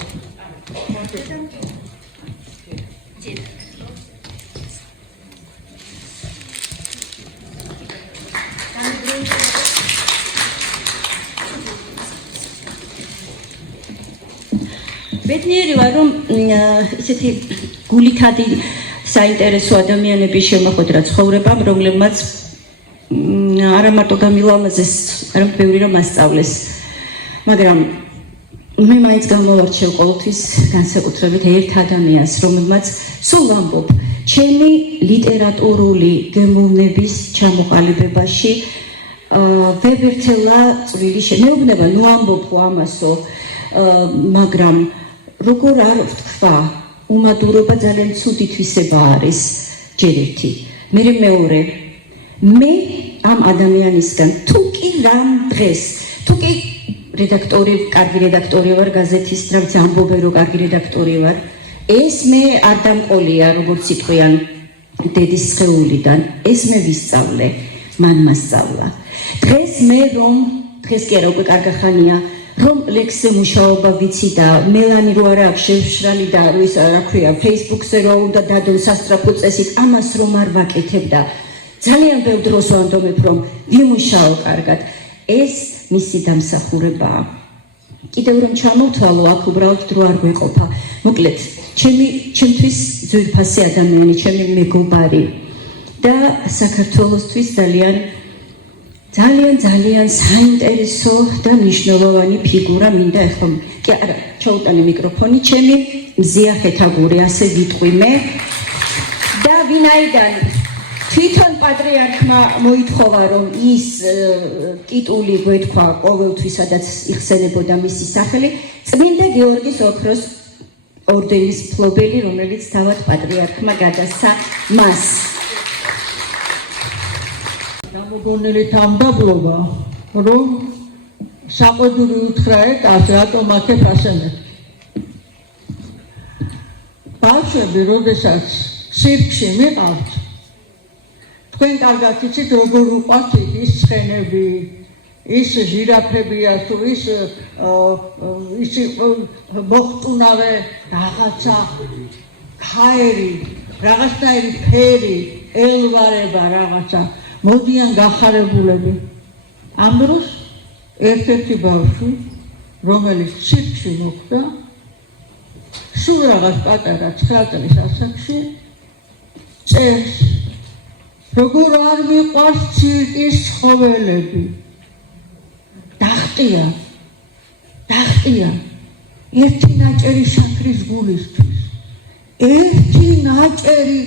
ბედნიერი ვარ რომ ისეთი გულითადი საინტერესო ადამიანები შემოხვედრა ცხოვრებამ, რომლებმაც არა მარტო გამილამაზეს, არამედ ბევრი რამ ასწავლეს. მაგრამ მე მაინც გამოვარჩევ ყოველთვის განსაკუთრებით ერთ ადამიანს, რომელმაც სულ ვამბობ, ჩემი ლიტერატურული გემოვნების ჩამოყალიბებაში ვებერთელა წვლილი მეუბნება, ნუ ამბობ ამასო, მაგრამ როგორ არ ვთქვა, უმადურობა ძალიან ცუდი თვისება არის ჯერ ერთი. მეორე, მე ამ ადამიანისგან თუ კი რამ დღეს, თუ კი კარგი რედაქტორი ვარ გაზეთის, რაც ამბობე რომ კარგი რედაქტორი ვარ, ეს მე არ დამყოლია, როგორც იტყვიან დედის სხეულიდან, ეს მე ვისწავლე, მან მასწავლა. დღეს მე რომ დღეს კი არა უკვე კარგი ხანია რომ ლექსზე მუშაობა ვიცი და მელანი რო არა აქვს შევშრალი და რო ის რა ქვია Facebook-ზე რო უნდა დადონ სასტრაფო წესით, ამას რომ არ ვაკეთებ და ძალიან ბევრ დროს ვანდომებ რომ ვიმუშაო კარგად. ეს მისი დამსახურებაა. კიდევ რომ ჩამოვთვალო, აქ უბრალოდ დრო არ გვეყოფა. მოკლედ, ჩემთვის ძვირფასი ადამიანი, ჩემი მეგობარი და საქართველოსთვის ძალიან საინტერესო და მნიშვნელოვანი ფიგურა მინდა ეხლა. კი არა, ჩაუტანე მიკროფონი ჩემი, მზია ხეთაგური, ასე ვიტყვი მე. და ვინაიდან თვითონ პატრიარქმა მოითხოვა რომ ის ტიტული გვეთქვა ყოველთვის, სადაც იხსენებოდა მისი სახელი, წმინდა გეორგის ოქროს ორდენის მფლობელი, რომელიც თავად პატრიარქმა გადასცა მას. გამოგონილი თამდაბლობა, რომ საყვედური უთხრა ეტას, რატომ აქეთ ასე მეთქი. ბავშვები, როდესაც სირკში მიყავთ, თქვენ კარგად იცით, როგორ უყვართ ის ცხენები, ის ჟირაფებია თუ ის მოხტუნავე რაღაცა ქაერი, რაღაცნაირი ფერი, ელვარება რაღაცა, მოდიან გახარებულები. ამ დროს ერთ-ერთი ბავშვი, რომელიც ცირკში მოხვდა, სულ რაღაც პატარა 9 წლის ასაკში წერს, როგორ არ მიყვარს ცირკის ცხოველები. დახტია ერთი ნაჭერი შაქრის გულისთვის. ერთი ნაჭერი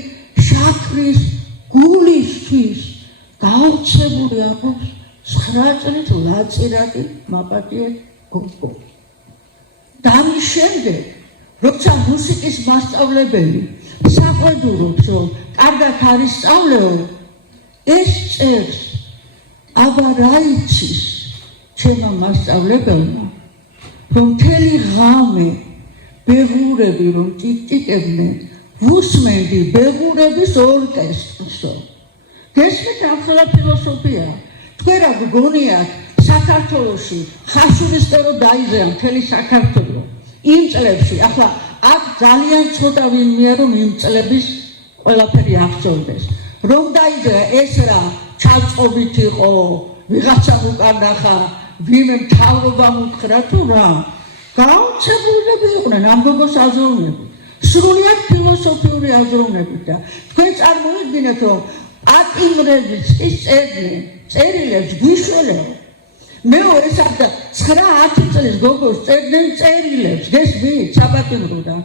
შაქრის გულისთვის გაუცებული აქვს 9 წლის ლაწირაკი მაპატიე გოგო. და ამის შემდეგ, როცა მუსიკის მასწავლებელი საყვედურობს, რომ კარგად არის სწავლეო, ეს წერს, აბა რა იცის ჩემმა მასწავლებელმა, რომ მთელი ღამე ბეღურები რომ ტიკტიკებდნენ, ვუსმენდი ბეღურების ორკესტრსო. გესმით ახლა ფილოსოფია. თქვენ რა გგონიათ საქართველოში ხაშურის დაიზეა მთელი საქართველო. იმ წლებში, ახლა აქ ძალიან ცოტა ვინმეა რომ იმ წლების ყველაფერი აღწევდეს. რომ დაიზეა ეს რა ჩაწყობით იყო, ვიღაცამ უკან ნახა, ვინმე მთავრობამ უთხრა თუ რა. გაუცებულები იყვნენ ამ გოგოს აზროვნებით. სრულიად ფილოსოფიური აზროვნებით და თქვენ წარმოიდგინეთ რომ ატიმრების ის წერდნენ წერილებს გვიშველეო. მეორე სადა 9-10 წლის გოგოს წერდნენ წერილებს, გესმით, საპატიმროდა,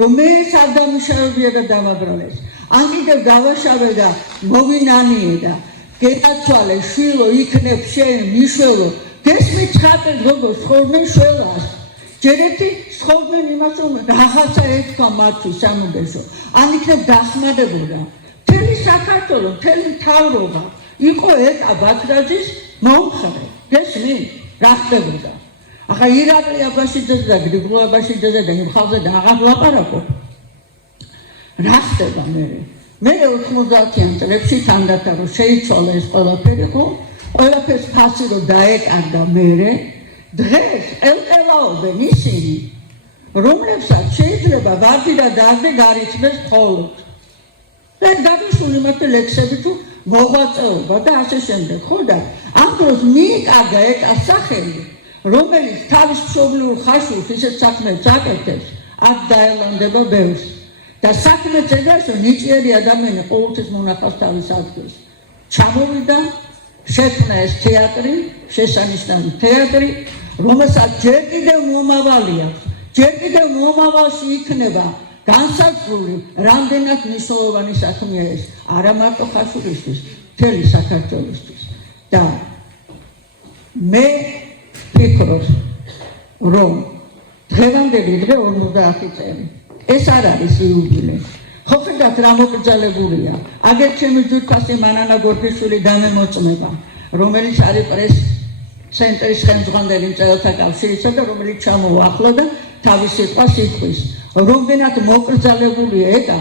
რომ მე სადამუშავებია და დამაბრალეს. ან კიდევ დავაშავე და მოვინანიე და გეტაცვალე, შვილო, იქნებ შენ, მიშველო. გესმით, 9 წლის გოგოს ცხოვრდნენ შველას. ჯერ ერთი ცხოვრდნენ იმას, რომ რაღაცა ეთქვა მათთვის სამუდეშო. ან იქნებ დახმარებოდა. მთელი საქართველო, მთელი მთავრობა იყო ეტა ბაქრაძის მომხრე. გესმით, რა ხდებოდა? ახლა ირაკლი აბაშიძეზე და გრიგოლ აბაშიძეზე და იმ ხალხზე და აღარ ვლაპარაკობ. რა ხდება მე? მე 90-იან წლებში თანდათან რომ შეიცვალა ეს ყველაფერი, ხო? ყველაფერს ფასი რომ დაეკარგა მერე, დღეს ელყელაობენ ისინი, რომლებსაც შეიძლება ვარდი და დარდი გარიცნეს მხოლოდ. და გამისული მათი ლექსები თუ მოღვაწეობა და ასე შემდეგ, ხო და ამ დროს მიიკარგა ეტას სახელი, რომელიც თავის მშობლიურ ხაშურს ისეთ საქმეებს აკეთებს, აქ დაელანდება ბევრს. და საქმეც ეგრეს, რომ ნიჭიერი ადამიანი ყოველთვის მონახავს თავის ადგილს. ჩამოვიდა, შექმნა ეს თეატრი, შესანიშნავი თეატრი, რომელსაც ჯერ კიდევ მომავალი აქვს, ჯერ კიდევ მომავალში იქნება განსაზღვრული, რამდენად მნიშვნელოვანი საქმეა ეს, არა მარტო ხაშურისთვის, მთელი საქართველოსთვის. და მე ვფიქრობ, რომ დღევანდელი დღე 50 წელი. ეს არ არის იუბილე. ხო ხედავთ რა მოკრძალებულია. აგერ ჩემი ძვირფასი მანანა გორგიშვილი დამემოწმება, რომელიც არის პრეს-ცენტრის ხელმძღვანელი მწერალთა კავშირისა და რომელიც ჩამოუახლა და თავის სიტყვას იტყვის. რამდენად მოკრძალებულია ეტა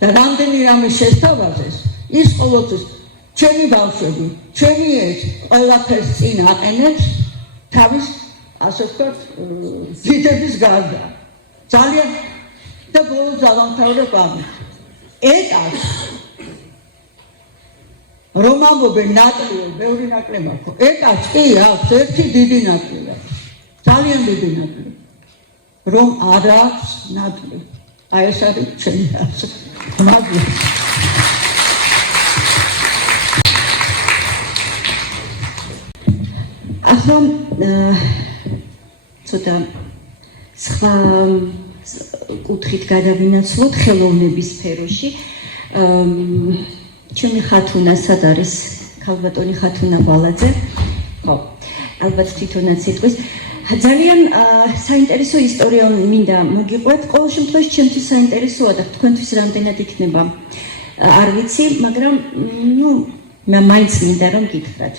და რამდენი რამე შესთავაზეს, ის ყოველთვის ჩემი ბავშვები, ჩემი ეს ყველაფერს წინ აყენებს თავის, ასე ვთქვათ, ძიდების გარდა. ძალიან და ბოლოს დავამთავრებ ამით. ეტას რომ ამბობენ ნაკლია, ბევრი ნაკლება ხო? ეტას კი აქვს ერთი დიდი ნაკლია, ძალიან დიდი ნაკლია. რომ არ აქვს ნაკლი. აი ეს არის ჩემი აზრი. მაგრამ ახლა ცოტა სხვა კუთხით გადავინაცვლოთ ხელოვნების სფეროში. ჩემი ხათუნა სად არის? ქალბატონი ხათუნა ბალაძე. ხო, ალბათ თვითონაც იტყვის. ძალიან საინტერესო ისტორია მინდა მოგიყვეთ. ყოველ შემთხვევაში ჩემთვის საინტერესოა და თქვენთვის რამდენად იქნება არ ვიცი, მაგრამ მაინც მინდა რომ გითხრათ.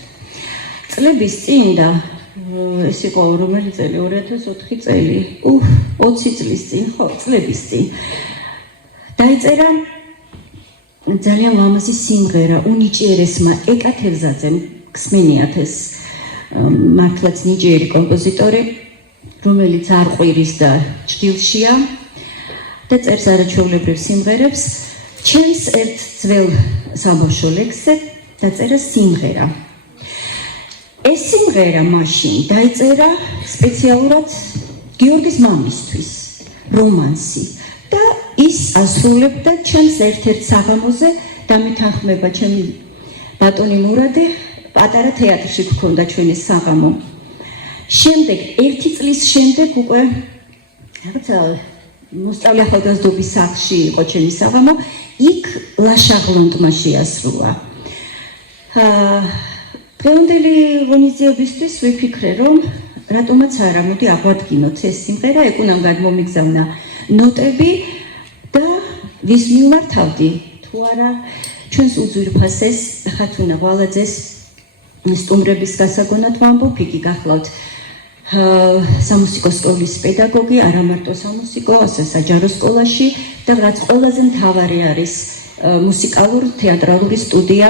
წლების წინ და ეს იყო რომელი წელი? 2004 წელი. 20 წლის წინ, ხო, წლების წინ. დაიწერა ძალიან ლამაზი სიმღერა უნიჭიერესმა ეკა თევზაძემ, გსმენიათ ეს მართლაც ნიჭიერი კომპოზიტორი, რომელიც არ ყვირის და ჭრილშია და წერს არაჩვეულებრივ სიმღერებს. ჩემს ერთ ძველ საბავშვო ლექსზე დაწერა სიმღერა. ეს სიმღერა მაშინ დაიწერა სპეციალურად გიორგის მამისთვის, რომანსი და ის ასრულებდა ჩემს ერთ-ერთ საღამოზე დამეთანხმება ჩემი ბატონი მურადე პატარა თეატრში გქონდა ჩვენი საღამო. შემდეგ 1 წლის შემდეგ უკვე რაღაცა მოსწავლე ახალგაზრდობის სახლში იყო ჩემი საღამო, იქ ლაშაღლონდმა შეასრულა. დღევანდელი ღონისძიებისთვის ვიფიქრე, რომ რატომაც არა, მოდი აღვადგინოთ ეს სიმღერა, ეკუნამ გადმომიგზავნა ნოტები და ვის მიმართავდი, თუ არა ჩვენს უძვირფასეს ხათუნა ვალაძეს სტუმრების გასაგონად ვამბობ, იგი გახლავთ სამუსიკო სკოლის პედაგოგი, არა მარტო სამუსიკო, ასე საჯარო სკოლაში და რაც ყველაზე მთავარი არის მუსიკალურ თეატრალური სტუდია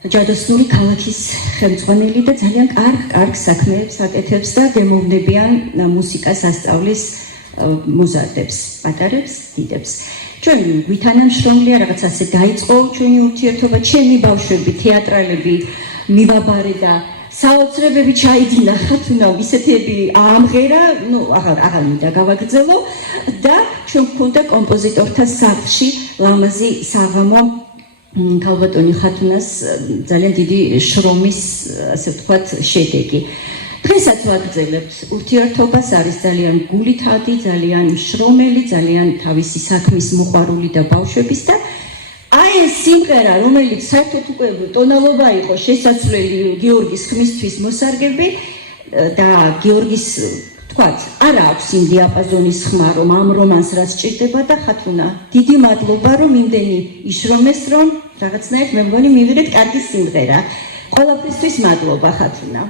ჯადოსნური ქალაქის ხელმძღვანელი და ძალიან კარგ საქმეებს აკეთებს და გემოვნებიან მუსიკას ასწავლის მოზარდებს, პატარებს, დიდებს. ჩვენ ვითანამშრომლია, რაღაც ასე დაიწყო ჩვენი ურთიერთობა, ჩემი ბავშვები, თეატრალები, მივაბარე და საოცრებები ჩაიდინა ხათუნა, ისეთები აამღერა, აღარ მინდა გავაგრძელო და ჩვენ გვქონდა კომპოზიტორთა სახლში ლამაზი საღამო ქალბატონი ხათუნას ძალიან დიდი შრომის, ასე ვთქვათ, შედეგი. დღესაც ვაგრძელებთ ურთიერთობას, არის ძალიან გულითადი, ძალიან შრომელი, ძალიან თავისი საქმის მოყვარული და ბავშვების და აი ეს სიმღერა, რომელიც საერთოდ უკვე ტონალობა იყო შესაძლებელი გიორგის ხმისთვის მოსარგები და გიორგის, თქვათ, არა აქვს იმ დიაპაზონის ხმა, რომ ამ რომანს რაც ჭირდება და ხათუნა, დიდი მადლობა, რომ იმდენი იშრომეს, რომ რაღაცნაირად მე მგონი მივიღეთ კარგი სიმღერა. ყველაფრისთვის მადლობა ხათუნა.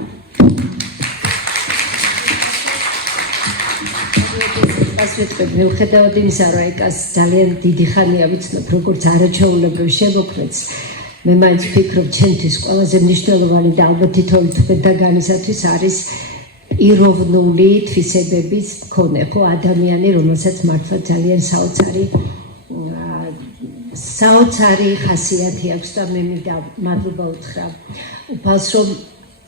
მიუხედავად იმისა, რომ ეკას ძალიან დიდი ხანია ვიცნობ, როგორც არაჩვეულებრივ შემოქმედს, მე მაინც ვფიქრობ, ჩემთვის ყველაზე მნიშვნელოვანი და ალბათ თითოეული თქვენთაგანისათვის არის პიროვნული თვისებების მქონე, ხო, ადამიანი, რომელსაც მართლა ძალიან საოცარი ხასიათი აქვს და მე მინდა მადლობა უთხრა უფალს, რომ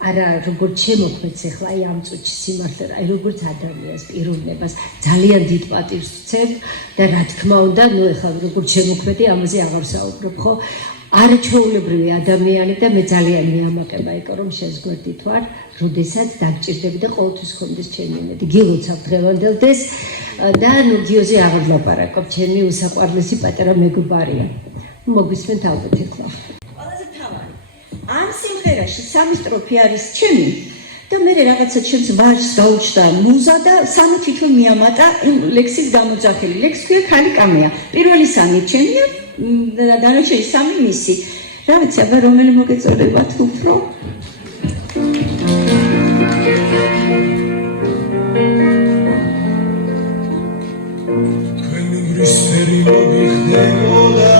არა როგორც შემოქმედს ახლა აი ამ წუთში სიმართლე, აი როგორც ადამიანს, პიროვნებას ძალიან დიდ პატივს ვცემ და რა თქმა უნდა, ნუ ახლა როგორც შემოქმედი ამაზე აღარ ვსაუბრობ, ხო? არაჩვეულებრივი ადამიანი და მე ძალიან მიამაყება ეკო, რომ შეზგვერდით ვარ, როდესაც დაგჭირდები და ყოველთვის ხონდეს ჩემი იმედი. გილოცავ დღევანდელ დეს და ნუ გიოზე აღარ ვლაპარაკობ, ჩემი უსაყვარლესი პატარა მეგობარია. მოგვისმენთ ალბათ ახლა. ამ სიმღერაში სამი სტროფი არის ჩემი და მე რაღაცა ჩემს ვაჟს გაუჩნდა მუზა და სამი თვითონ მიამატა იმ ლექსის გამოძახილი. ლექსი ქვია ქალი კამეა. პირველი სამი ჩემია და დანარჩენი სამი მისი. რა ვიცი, აბა რომელი მოგეწოდებათ უფრო? თქვენი გრისფერი მოგიხდებოდა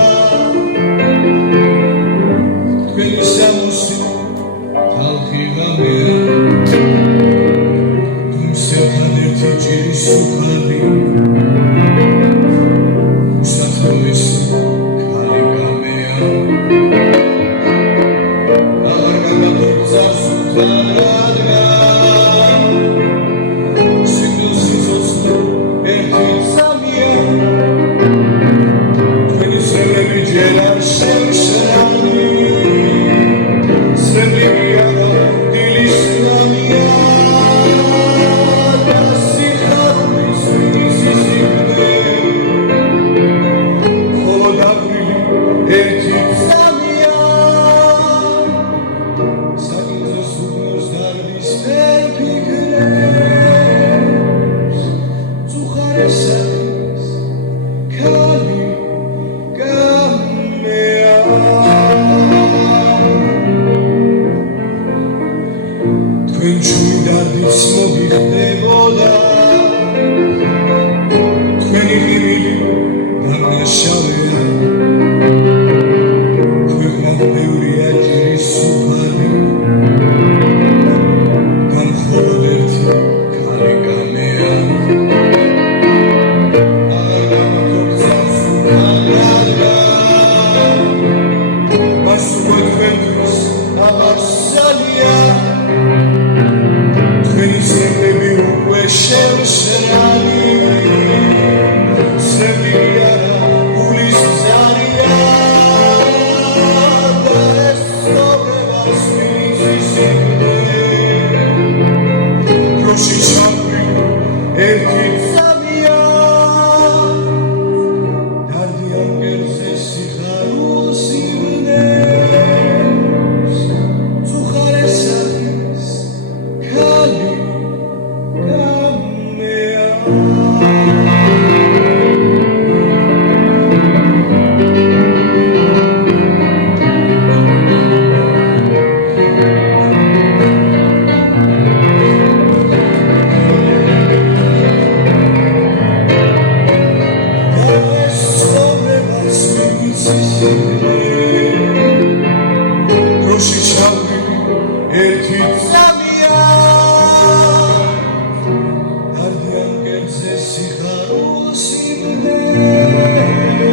ძალიან თქვენი სრემლები უკვე შევსრალი სრემლი არა გულის ძალიან და ეს ცხოვრებას მისის დროში ჩავრი ერთი ძალიან დარდიან გერზე სიხარულს იბნებს წუხარეს ახის ქალი გამეა დროში ჩავრი ერთი ძალიან დარდიან გერზე სიხარულს იბნებს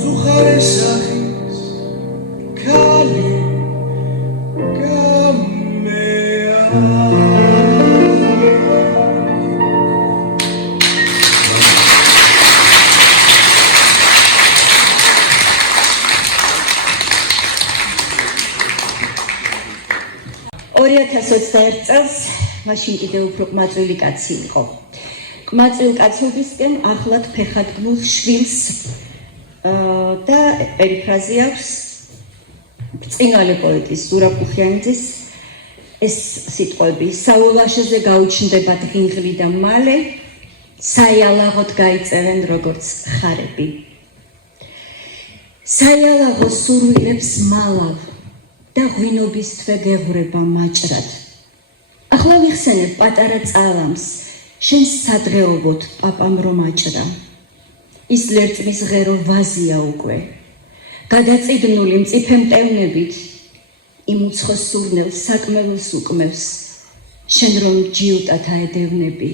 წუხარეს ახის ქალი გამეა წელს მაშინ კიდევ უფრო ყმაწვილი კაცი იყო. ყმაწვილ კაცობისკენ ახლად ფეხადგმულ შვილს და პერიფრაზი აქვს ბრწყინვალე პოეტის ზურაბ კუხიანიძის ეს სიტყვები საულაშეზე გაუჩნდება დღინღლი და მალე საიალაღოდ გაიწერენ როგორც ხარები. საიალაღო სურვილებს მალავ და ღვინობისთვე გეღვრება მაჭრად. ახლა ვიხსენებ პატარა წალამს, შენ სადღეობოთ პაპამ რომ აჭრა. ის ლერწმის ღერო ვაზია უკვე. გადაწიგნული მწიფე მტევნებით იმ უცხო სურნელს საკმელოს უკმევს, შენ რომ ჯიუტად აედევნები.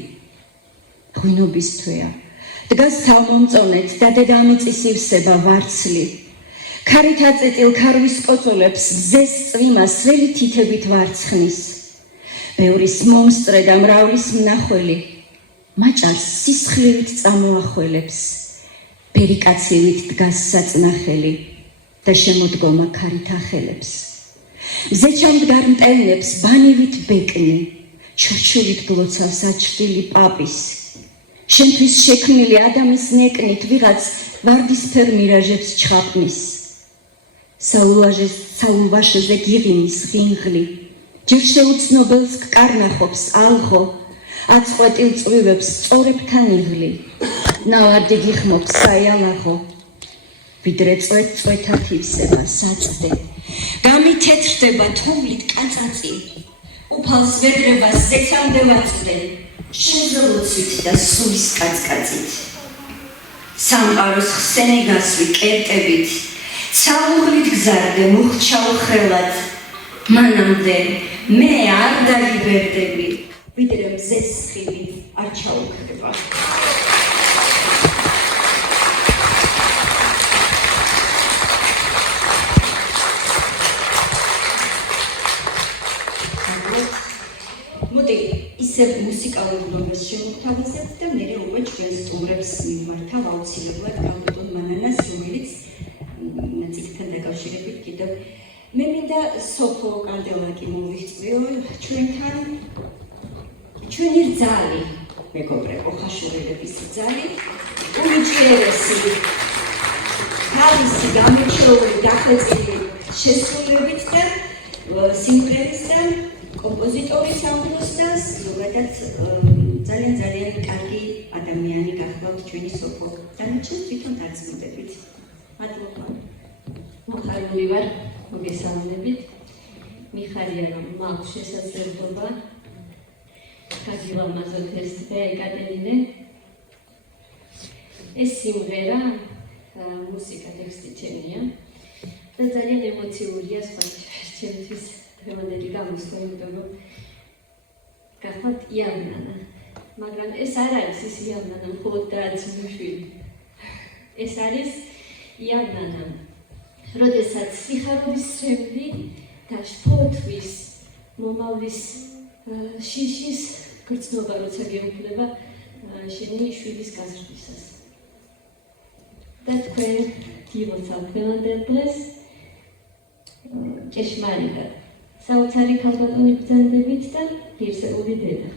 ღვინობისთვეა. დგას თავმომწონეთ და დედამიწის ივსება ვარცლი. ქარით აწეწილ ქარვის კოწოლებს მზეს წვიმას ველი თითებით ვარცხნის. ბევრის მომსწრე და მრავლის მნახველი მაჭარს სისხლივით წამოახველებს. ბერიკაცივით დგას საწნახელი და შემოდგომა ქარით ახელებს. მზეჩამდგარ მტევნებს ბანივით ბეკნი, ჩურჩულით გლოცავს აჩრდილი პაპის. შენთვის შექმნილი ადამის ნეკნით ვიღაც ვარდისფერ მირაჟებს ჩხაპნის. საულვაშეზე გიღიმის ღინღლი, ჯერ შეუცნობელს გკარნახობს ალღო, აწყვეტილ წვივებს სწორებთან იღლი. ნავარდი გიხმობს საიალაღო, ვიდრე წვეთ-წვეთად ივსება საწდე. გამითეთრდება თოვლით კაწაწი, უფალს ვედრებას ზეცამდე ვაწდე. შეზოლოცით და სულის კაცკაცით. სამყაროს ხსენე გასვი კერტებით, ცალუღლით გზარდე მუხჩაო ხრელად. მანამდე მე არ დაგიბერდები, ვიდრე მზეს ხილი არ ჩაუქრება. მოდი ისევ მუსიკალურ ნომერს შევთავაზებთ და მერე უკვე ჩვენს სტუმრებს მიმართავ აუცილებლად გალბატონ მანანას, რომელიც ნაწილთან დაკავშირებით კიდევ მე მინდა სოფო კანდელაკი მოვიხსნიო ჩვენთან. ჩვენი რძალი, მეგობრებო, ხაშურელების რძალი, უმჯერესი თავისი გამორჩეული დახვეწილი შესრულებით და სიმღერისგან კომპოზიტორის ამბოს და ზოგადად ძალიან კარგი ადამიანი გახლავთ ჩვენი სოფო. დანარჩენს თვითონ დაწმიდებით. მადლობა. მოხარული ვარ მოგესალმებით. მიხარია რომ მაქვს შესაძლებლობა გაგილამაზოთ ეს დღე ეკატერინე. ეს სიმღერა მუსიკა ტექსტი ჩემია და ძალიან ემოციურია ჩემთვის დღევანდელი გამოსვლა, იმიტომ რომ გახლავთ იავნანა, მაგრამ ეს არ არის ის იავნანა, მხოლოდ დააცმუშვილი. ეს არის იავნანა, როდესაც სიხარულის სრემლი და შფოთვის მომავლის შიშის გრძნობა როცა გეუფლება შენი შვილის გაზრდისას. და თქვენ გილოცავთ დღევანდელ დღეს ჭეშმარიტად საოცარი ქალბატონი ბრძანდებით და ღირსეული დედა.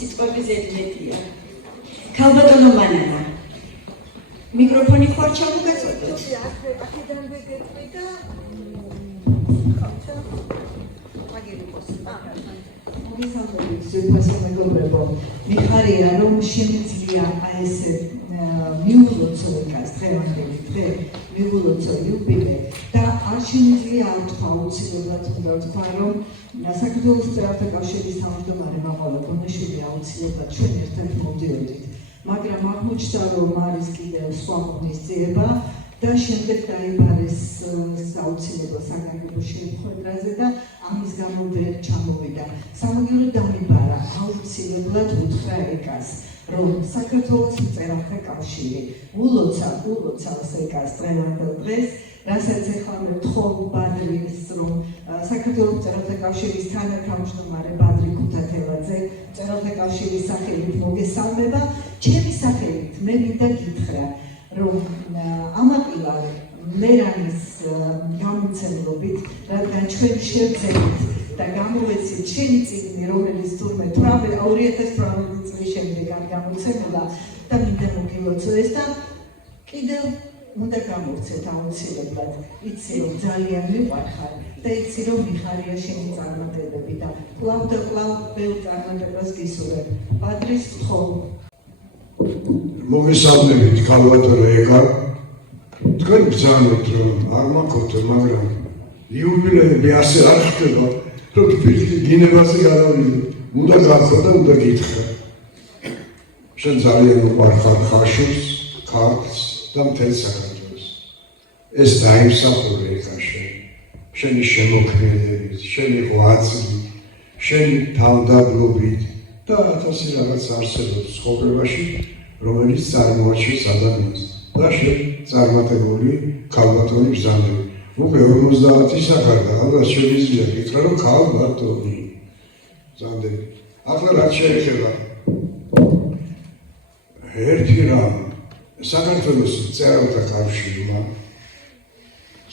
სიტყვები ზედმეტია. ქალბატონო მანანა. მიკროფონი ხوار ჩამოგაწოდოთ. აქედან ვეგეთვი და ზეფასო მეგობრებო, მიხარია რომ შემიძლია ეს მიულოცო ეს დღევანდელი დღე, მიულოცო იუბილე და არ შემიძლია თქვა უცილებლად უნდა თქვა რომ საქართველოს მწერალთა კავშირის თავმჯდომარე მაყოლა გონიშვილი აუცილებლად ჩვენ ერთად მოვდიოდით, მაგრამ აღმოჩნდა რომ არის კიდევ სხვა ღონისძიება და შემდეგ დაიბარეს საოცილებლო საგანგებო შემოხვედრაზე და ამის გამო ვერ ჩამოვიდა. სამაგიეროდ დამიბარა აუცილებლად უთხრა ეკას, რომ საქართველოს მწერალთა კავშირი ულოცავს ეკას დღევანდელ დღეს, რასაც ეხლა მე ვთხოვ ბადრის, რომ საქართველოს მწერალთა კავშირის თანათავმჯდომარე ბადრი ქუთათელაძე მწერალთა კავშირის სახელით მოგესალმება. ჩემი სახელით მე მინდა გითხრა, რომ ამაყილა მერანის გამოცემლობით, რადგან ჩვენ შევძენით და გამოვეცით შენი წიგნი, რომელიც თურმე 2018 წლის შემდეგ არ გამოცემულა და მინდა მოგილოცოს და კიდევ უნდა გამოვცეთ აუცილებლად. იცი რომ ძალიან მიყვარხარ და იცი რომ მიხარია შენი წარმატებები და კვლავ და კვლავ ბევრ წარმატებას გისურვებ. ბადრის ვთხოვ. მოგესალმებით ქალბატონო ეკა. თქვენ ბრძანეთ რომ არ მაქვს, მაგრამ იუბილეები ასე არ ხდება, რომ პირიქით გინებაზე გარავიდო. უნდა გახო და უნდა გითხრა. შენ ძალიან უყვარხარ ხაშურს, ქართლს და მთელ საქართველოს. ეს დაიმსახურე ეკა შენი შემოქმედებით, შენი ღვაწლით, შენი თავდაბლობით და 1000 რაღაც არსებობს ცხოვრებაში, რომელიც წარმოაჩენს ადამიანს და შენ წარმატებული ქალბატონი ბრძანდები. უკვე 50 სახარდა, ალბათ შეიძლება გითხრა რომ ქალბატონი ბრძანდები. ახლა რაც შეეხება ერთი რამ საქართველოს მწერალთა კავშირმა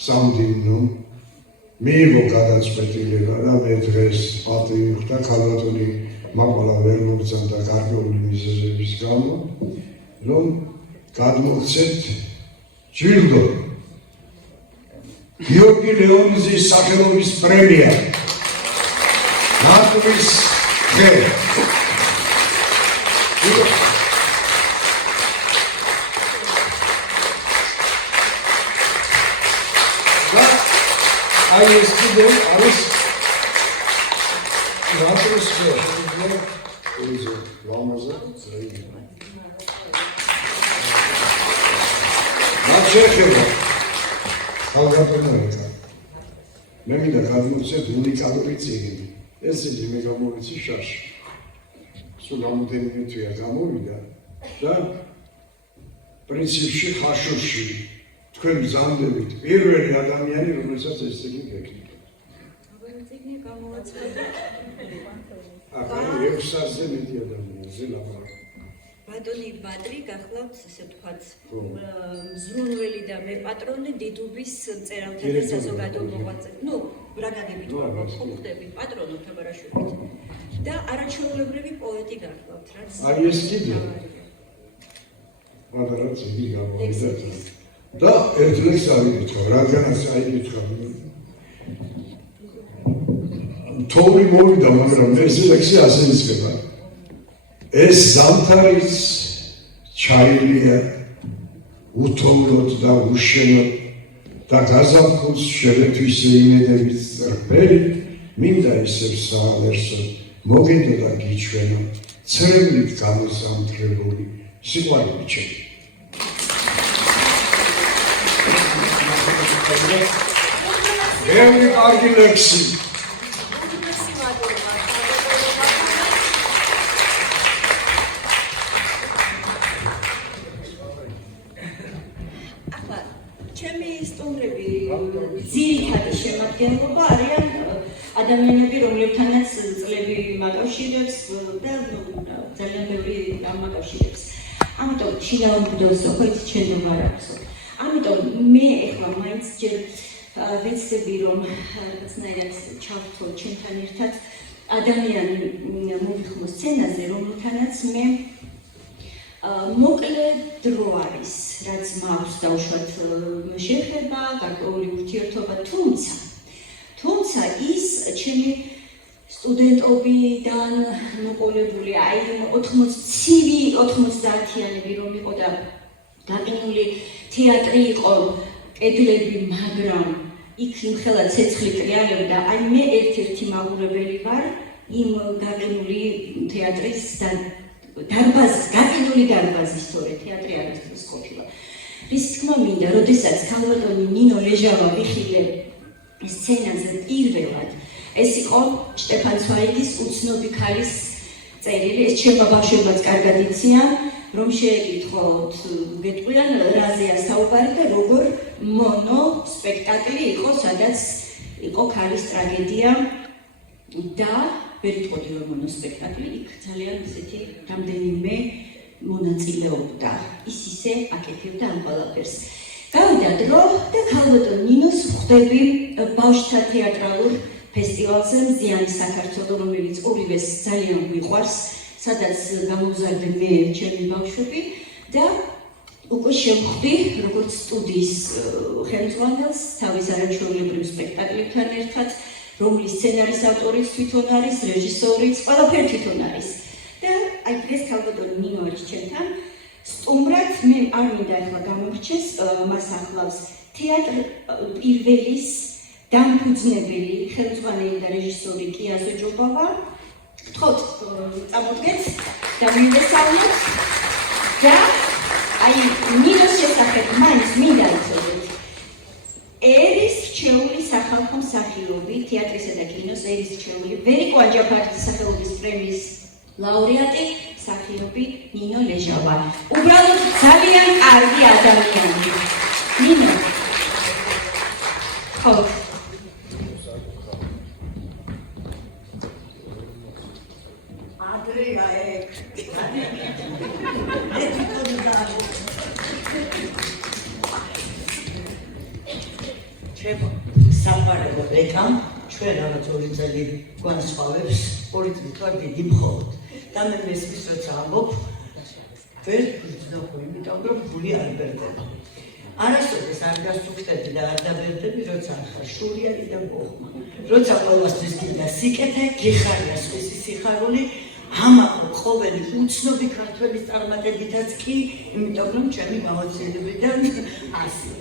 სამდივნო მიიღო გადაწყვეტილება და მე დღეს პატივი ვხდა ქალბატონი მაყვალა ვერ მოგწონდა გარკვეული მიზეზების გამო, რომ გადმოვცეთ ჯილდო გიორგი ლეონიძის სახელობის პრემია ნატვის დღე. აი ეს კიდევ არის ნატვის დღე. Ույზე, ლამაზა, ზაიგი. შეეხება ქალბატონო ეკა. მე მინდა გადმოვცეთ უნიკალური წიგნი. ეს წიგნი მე გამოვიცი შაში. სულ რამდენიმე თვეა გამოვიდა და პრინციპში ხაშურში თქვენ ბრძანდებით პირველი ადამიანი, რომელსაც ეს წიგნი გეკითხა. როგორი წიგნი გამოვაცხადა? ახლა 600-ზე მეტი ადამიანზე ლაპარაკი. ბატონი ბადრი გახლავთ, ესე ვთქვათ, მზრუნველი და მე პატრონი დიდუბის მწერალთა და საზოგადო მოღვაწე. რა გაგებით ხდებით პატრონო თაბარაშვილით. და არაჩვეულებრივი პოეტი გახლავთ, რაც აი ეს კიდე. პატარა წიგნი გამოვიდა. და ერთ ლექსს ავიკითხავ, რადგანაც აიკითხავ. თოვლი მოვიდა, მაგრამ ეს ლექსი ასე იწყება. ეს ზამთარიც ჩაილია უთოვლოდ და უშენოდ და გაზაფხულს შევეთვის იმედებით წრფელი, მინდა ისევ საავერსო მოგედო და გიჩვენო ცრემლით გამოსამთრებული სიყვარული ჩემი. ბევრი კარგი ლექსი. ძირითადი შემადგენლობა არიან ადამიანები, რომლებთანაც წლები მაკავშირებს და ძალიან ბევრი ამაკავშირებს. ამიტომ შილავ მგდოსო, ხო იცი ჩემო არ აქვსო. ამიტომ მე ეხლა მაინც ჯერ ვეცდები რომ რაღაცნაირად ჩავთო ჩემთან ერთად ადამიანი მოვიხმო სცენაზე, რომელთანაც მე მოკლე დრო არის, რაც მაქვს დავუშვათ შეხება, გარკვეული ურთიერთობა, თუმცა ის ჩემი სტუდენტობიდან მოყოლებული, აი 90-იანები რომ იყო და გაყინული თეატრი იყო კედლები, მაგრამ იქ იმხელა ცეცხლი ტრიალებდა, აი მე ერთ-ერთი მაღურებელი ვარ იმ გაყინული თეატრის და დარბაზის, გაყინული დარბაზის, თორე თეატრი არის ყოფილა. რის თქმა მინდა, როდესაც ქალბატონი ნინო ლეჟავა ვიხილე სცენაზე პირველად, ეს იყო შტეფან ცვაიგის უცნობი ქალის წერილი, ეს ჩემმა ბავშვებმაც კარგად იციან, რომ შეეკითხოთ, გეტყვიან რაზეა საუბარი და როგორ მონო სპექტაკლი იყო, სადაც იყო ქალის ტრაგედია და ვერ იტყოდი რომ მონო სპექტაკლი იქ ძალიან ისეთი რამდენიმე მონაწილეობდა, ის ისე აკეთებდა ამ ყველაფერს. გავიდა დრო და ქალბატონ ნინოს ხვდები ბავშვთა თეატრალურ ფესტივალზე მზიანი საქართველო, რომელიც ორივეს ძალიან გვიყვარს, სადაც გამოვზარდე მე ჩემი ბავშვები და უკვე შევხვდი როგორც სტუდიის ხელმძღვანელს თავის არაჩვეულებრივ სპექტაკლებთან ერთად, რომლის სცენარის ავტორიც თვითონ არის, რეჟისორიც, ყველაფერი თვითონ არის. და აი დღეს ქალბატონი ნინო არის ჩემთან. სტუმრად მე არ მინდა ახლა გამორჩეს, მას ახლავს თეატრ პირველის დამფუძნებელი ხელმძღვანელი და რეჟისორი კიაზო ჯობავა. გთხოვთ წამოდგეთ და მივესალმოთ და აი ნინოს შესახებ მაინც მინდა იცოდეთ. ერის რჩეული სახალხო მსახიობი, თეატრისა და კინოს ერის რჩეული, ვერიკო აჯაფარიძის სახელობის პრემიის ლაურეატი, მსახიობი ნინო ლეჟავა. უბრალოდ ძალიან კარგი ადამიანი. ნინო. ხო. ადრეა ეგ. საფარებო ეკამ ჩვენ რაღაც 2 წელი გვანსხვავებს, 2 წელი თქვა დიდი მხოლოდ და მე მესმის როცა ამბობ ვერ ვიზნახო, იმიტომ რომ ფული არ ბერდება. არასოდეს არ გასწუხდები და არ დაბერდები, როცა ახლა შური არის და ბოხმა. როცა ყოველთვის გინდა სიკეთე, გიხარია სხვისი სიხარული, ამაყო ყოველი უცნობი ქართველის წარმატებითაც კი, იმიტომ რომ ჩემი გამოცდილებიდან ასია.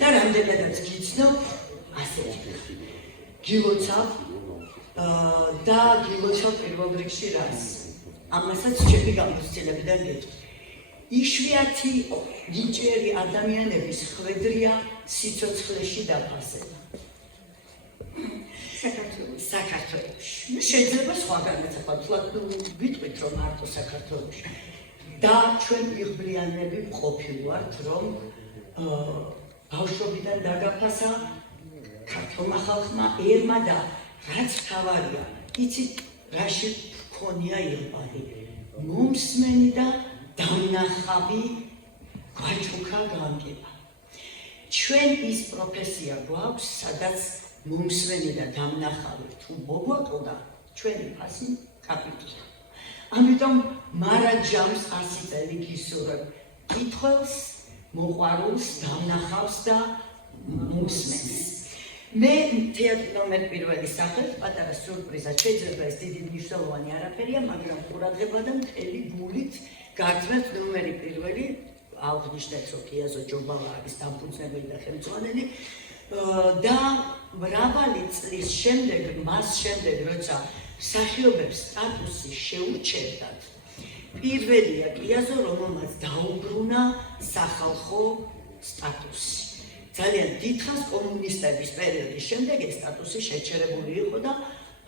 და რამდენადაც გიცნობ, ასეთი. გილოცავ და გილოცავ პირველ რიგში რას. ამასაც ჩემი გამოცდილებიდან გეტყვი. იშვიათი ნიჭიერი ადამიანების ხვედრია სიცოცხლეში დაფასება. საქართველოში. შეიძლება სხვაგანაც ახლა ვიტყვით რომ მარტო საქართველოში. და ჩვენ იღბლიანები ყოფილვართ რომ ბავშვობიდან დაგაფასა ქართულმა ხალხმა ერმა და რაც თავარია, იცით რაში ქონია იღბალი. მომსმენი და დამნახავი გაჩუქა განკება. ჩვენ ის პროფესია გვაქვს, სადაც მომსმენი და დამნახავი თუ მოგვატყდა, ჩვენი ფასი კაპიტულია. ამიტომ მარაჯამს 100 წელი გისურვებ კითხვას, მოყვარულს, დამნახავს და მომსმენს. მე თეატრ ნომერ პირველი სახით პატარა სიურპრიზად შეიძლება ეს დიდი მნიშვნელოვანი არაფერია, მაგრამ ყურადღება და მთელი გულით გაგრძელეთ ნომერი პირველი, აღნიშნეთ რომ კიაზო ჯობავა არის დამფუძნებელი და ხელმძღვანელი და მრავალი წლის შემდეგ, მას შემდეგ, როცა მსახიობებს სტატუსი შეურჩევდათ, პირველია კიაზო, რომელმაც დაუბრუნა სახალხო სტატუსი. ძალიან დიდხანს კომუნისტების პერიოდის შემდეგ ეს სტატუსი შეჩერებული იყო და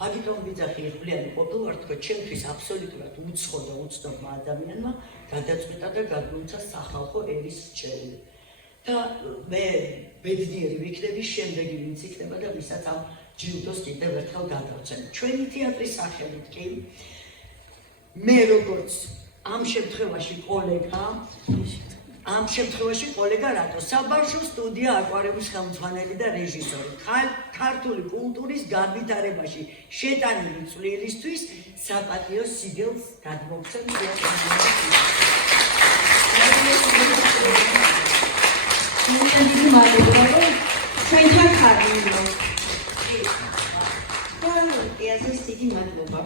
აგიტონ ბიძახი იღბლიანი ყოფილვართ, რომ ჩემთვის აბსოლუტურად უცხო და უცნობმა ადამიანმა გადაწყვიტა და გადმოუცა სახალხო ერის რჩეული. და მე ბედნიერი ვიქნები შემდეგი ვინც იქნება და ვისაც ამ ჯილდოს კიდევ ერთხელ გადავცემ. ჩვენი თეატრის სახელით კი მე როგორც ამ შემთხვევაში კოლეგა რატო საბავშვო სტუდია აკვარიუმის ხელმძღვანელი და რეჟისორი ქართული კულტურის განვითარებაში შეტანილი წვლილისთვის საპატიო სიგელს გადმოგცემ დიდი მადლობა რომ ჩვენთან ხართ. კიაზოს დიდი მადლობა.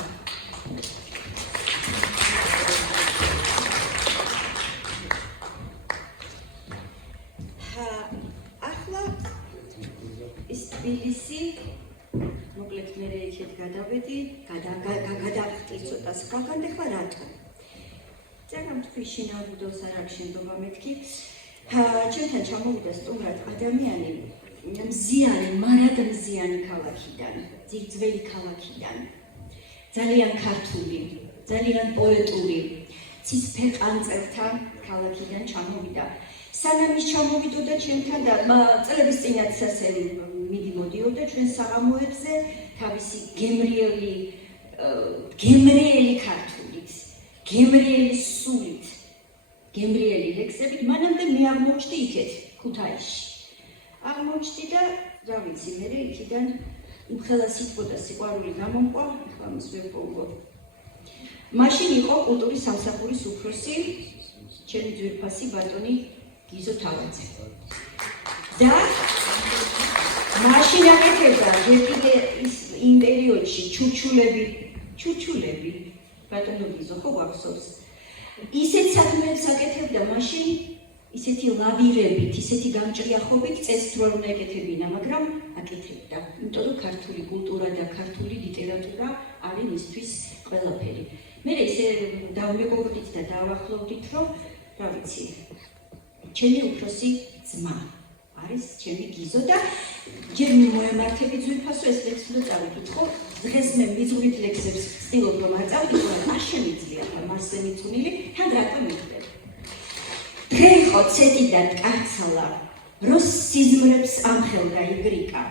ახლა ის თბილისი მოკლედ მე იქეთ გადავედი, გადავხტი ცოტა სხვაგან და ხა რატო? ძალიან თქვი შინაურ ბუდოს არ აქვს შემდგომა მეთქი. ჩვენთან ჩამოვიდა სტუმრად ადამიანი მზიანი, მარად მზიანი ქალაქიდან, ძველი ქალაქიდან, ძალიან ქართული, ძალიან პოეტური, ცისფერყანწელთა ქალაქიდან ჩამოვიდა. სანამ ის ჩამოვიდოდა ჩვენთან და წლების წინაც ასე მიდიოდოდა ჩვენ საღამოებზე თავისი გემრიელი ქართულით, გემრიელი სულით, გემრიელი ლექსებით, მანამდე მე აღმოჩნდი იქეთ, ქუთაისში. აღმოჩნდი და რა ვიცი, მე იქიდან იმხელა სიტყვა და სიყვარული გამომყვა, ახლა მის ვერ პოვო. მაშინ იყო კულტურის სამსახურის უფროსი, ჩემი ძვირფასი ბატონი გიზო თავაძე. და მაშინ აკეთებდა ჯერ კიდე იმ პერიოდში ჩურჩულები, ბატონო გიზო ხო გვახსოვს? ისეთ საქმეებს აკეთებდა მაშინ, ისეთი ლავირებით, ისეთი გამჭრიახობით წესით რომ უნდა ეკეთებინა, მაგრამ აკეთებდა. იმიტომ რომ ქართული კულტურა და ქართული ლიტერატურა არის მისთვის ყველაფერი. მე ისე დავმეგობრდით და დავახლოვდით, რომ რა ვიცი, ჩემი უფროსი ძმა არის ჩემი გიზო და ჯერ მოემართებით ძვირფასო ეს ლექსი და წავიკითხო. დღეს მე მიწვით ლექსებს ვცდილობ რომ არ წავიკითხო, არ შემიძლია და მასზე მიწვნილი, თან რატომ მიხდები? დღე იყო ცეთი და ტკარცალა, როს სიზმრებს ამხელდა იგრიკა.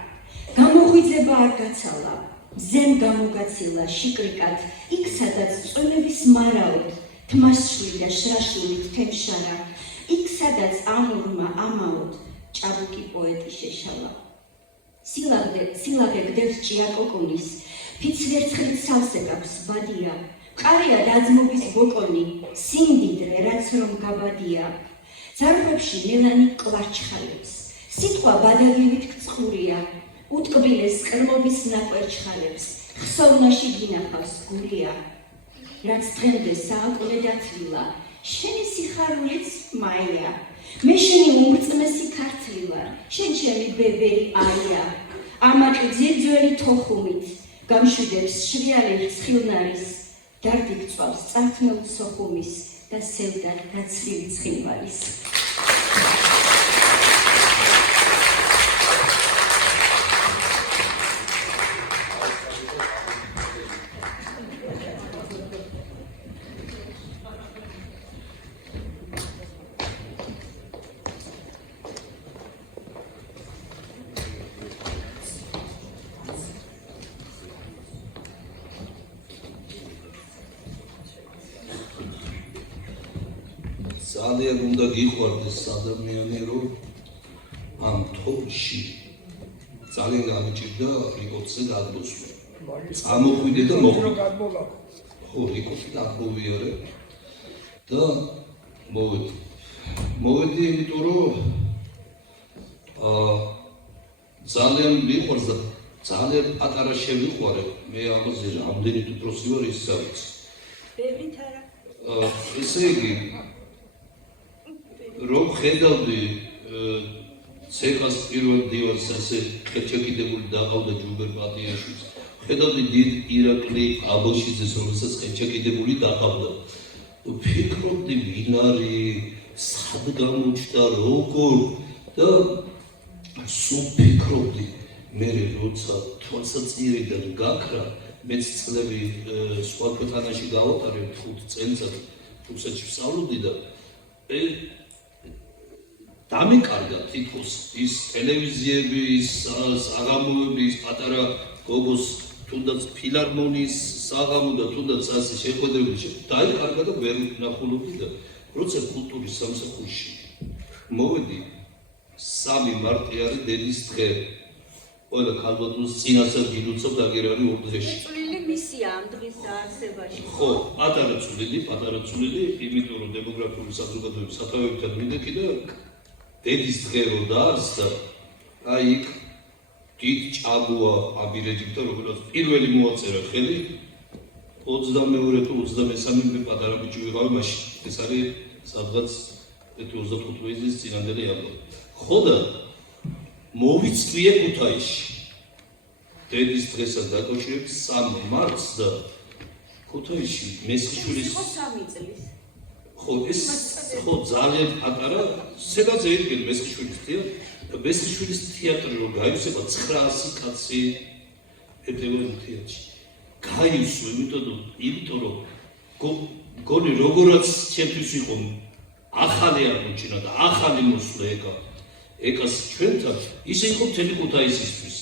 გამოღვიძება არ გაცალა, ზემ გამოგაცილა შიკრიკად, იქ სადაც წვენების მარაოდ, თმასშვი და შრაშულით თემშარა, იქ სადაც ამურმა ამაოდ, ჭაბუკი პოეტი შეშალა. სილაღე გდევს ჭიაკოკონის, ფიც ვერცხლით სავსე გაქვს ბადია, ყარია დაძმობის ბოკონი, სიმდიდრე რაც რომ გაბადია. ზარღვებში მელანი კვარჩხალებს, სიტყვა ბადაგივით გწყურია, უტკბილეს ყრმობის ნაკვერჩხალებს, ხსოვნაში გინახავს გულია. რაც დღემდე სააკვლე დათვილა, შენი სიხარულიც მაია. მე შენი უმრწმესი ქართლი ვარ, შენ ჩემი ბებერი აია. ამაყი ძირძველი თოხუმით, გამშვიდებს შრიალი ცხილნარის, დარდი გწვავს წართმეულ სოხუმის და სევდა გაცრილი ცხინვალის. ძალიან უნდა გიყვარდეს ადამიანი, რომ ამ თორში ძალიან გამიჭირდა რიკოტზე გადმოსვლა. წამოხვიდე და მოხვიდე. ხო, რიკოტი დაგვიარე და მოვედი. მოვედი, იმიტომ რომ ძალიან მიყვარს და ძალიან პატარა შევიყვარე. მე ამაზე რამდენით უფროსი ვარ ის ვიცი. ბევრით არა. ესე იგი რომ ხედავდი ცეკას პირველ დივანს ასე ხეჩეკიდებული დაყავდა ჯუბერ პატიაშვილს. ხედავდი დიდ ირაკლი აბოშიძეს, რომელსაც ხეჩეკიდებული დაყავდა. ვფიქრობდი ვინ არის, სად გამოჩნდა, როგორ და სულ ვფიქრობდი, მე როცა თვალსაჩინარიდან გაქრა, მეც წლები სხვა ქვეყანაში გავატარე 5 წელიწად რუსეთში ვსწავლობდი და დამეკარგა თითქოს ის ტელევიზიები, ის საღამოები, ის პატარა გოგოს თუნდაც ფილარმონიის საღამო და თუნდაც ასე შეხვედრები დაიკარგა და ვერ ნახულობდი და როცა კულტურის სამსახურში მოვედი 3 მარტი არის დედის დღე. ყველა ქალბატონს წინასწარ გილოცავ და აგერ არის 2 დღეში. წვლილი მისია ამ დღის დაარსებაში. ხო, პატარა წვლილი, იმიტომ რომ დემოგრაფიული საზოგადოების სათავეებთან მიდექი და დედის დღე რო დაარსდა, აი იქ დიდ ჭაბუა აბირეჯიბთა, როგორც პირველი მოაწერა ხელი 22 თუ 23 პატარა ბიჭი ვიყავი მაშინ. ეს არის სადღაც 25 წლის წინანდელი ალბათ. ხო და მოვიწვიე ქუთაისში. დედის დღესაც დაკავშირებით 3 მარტს და ქუთაისში მესხიშვილის იყო 3 წლის. ხო ეს ხო ძალიან პატარა სცენაზე იდგენ მესხიშვილის თეატრი და მესხიშვილის თეატრი რომ გაივსება 900 კაცი ერთეულები თეატრში გაივსო იმიტომ რომ გონი როგორაც ჩემთვის იყო ახალი აღმოჩენა და ახალი მოსვლა ეკას ჩვენთან ისე იყო მთელი ქუთაისისთვის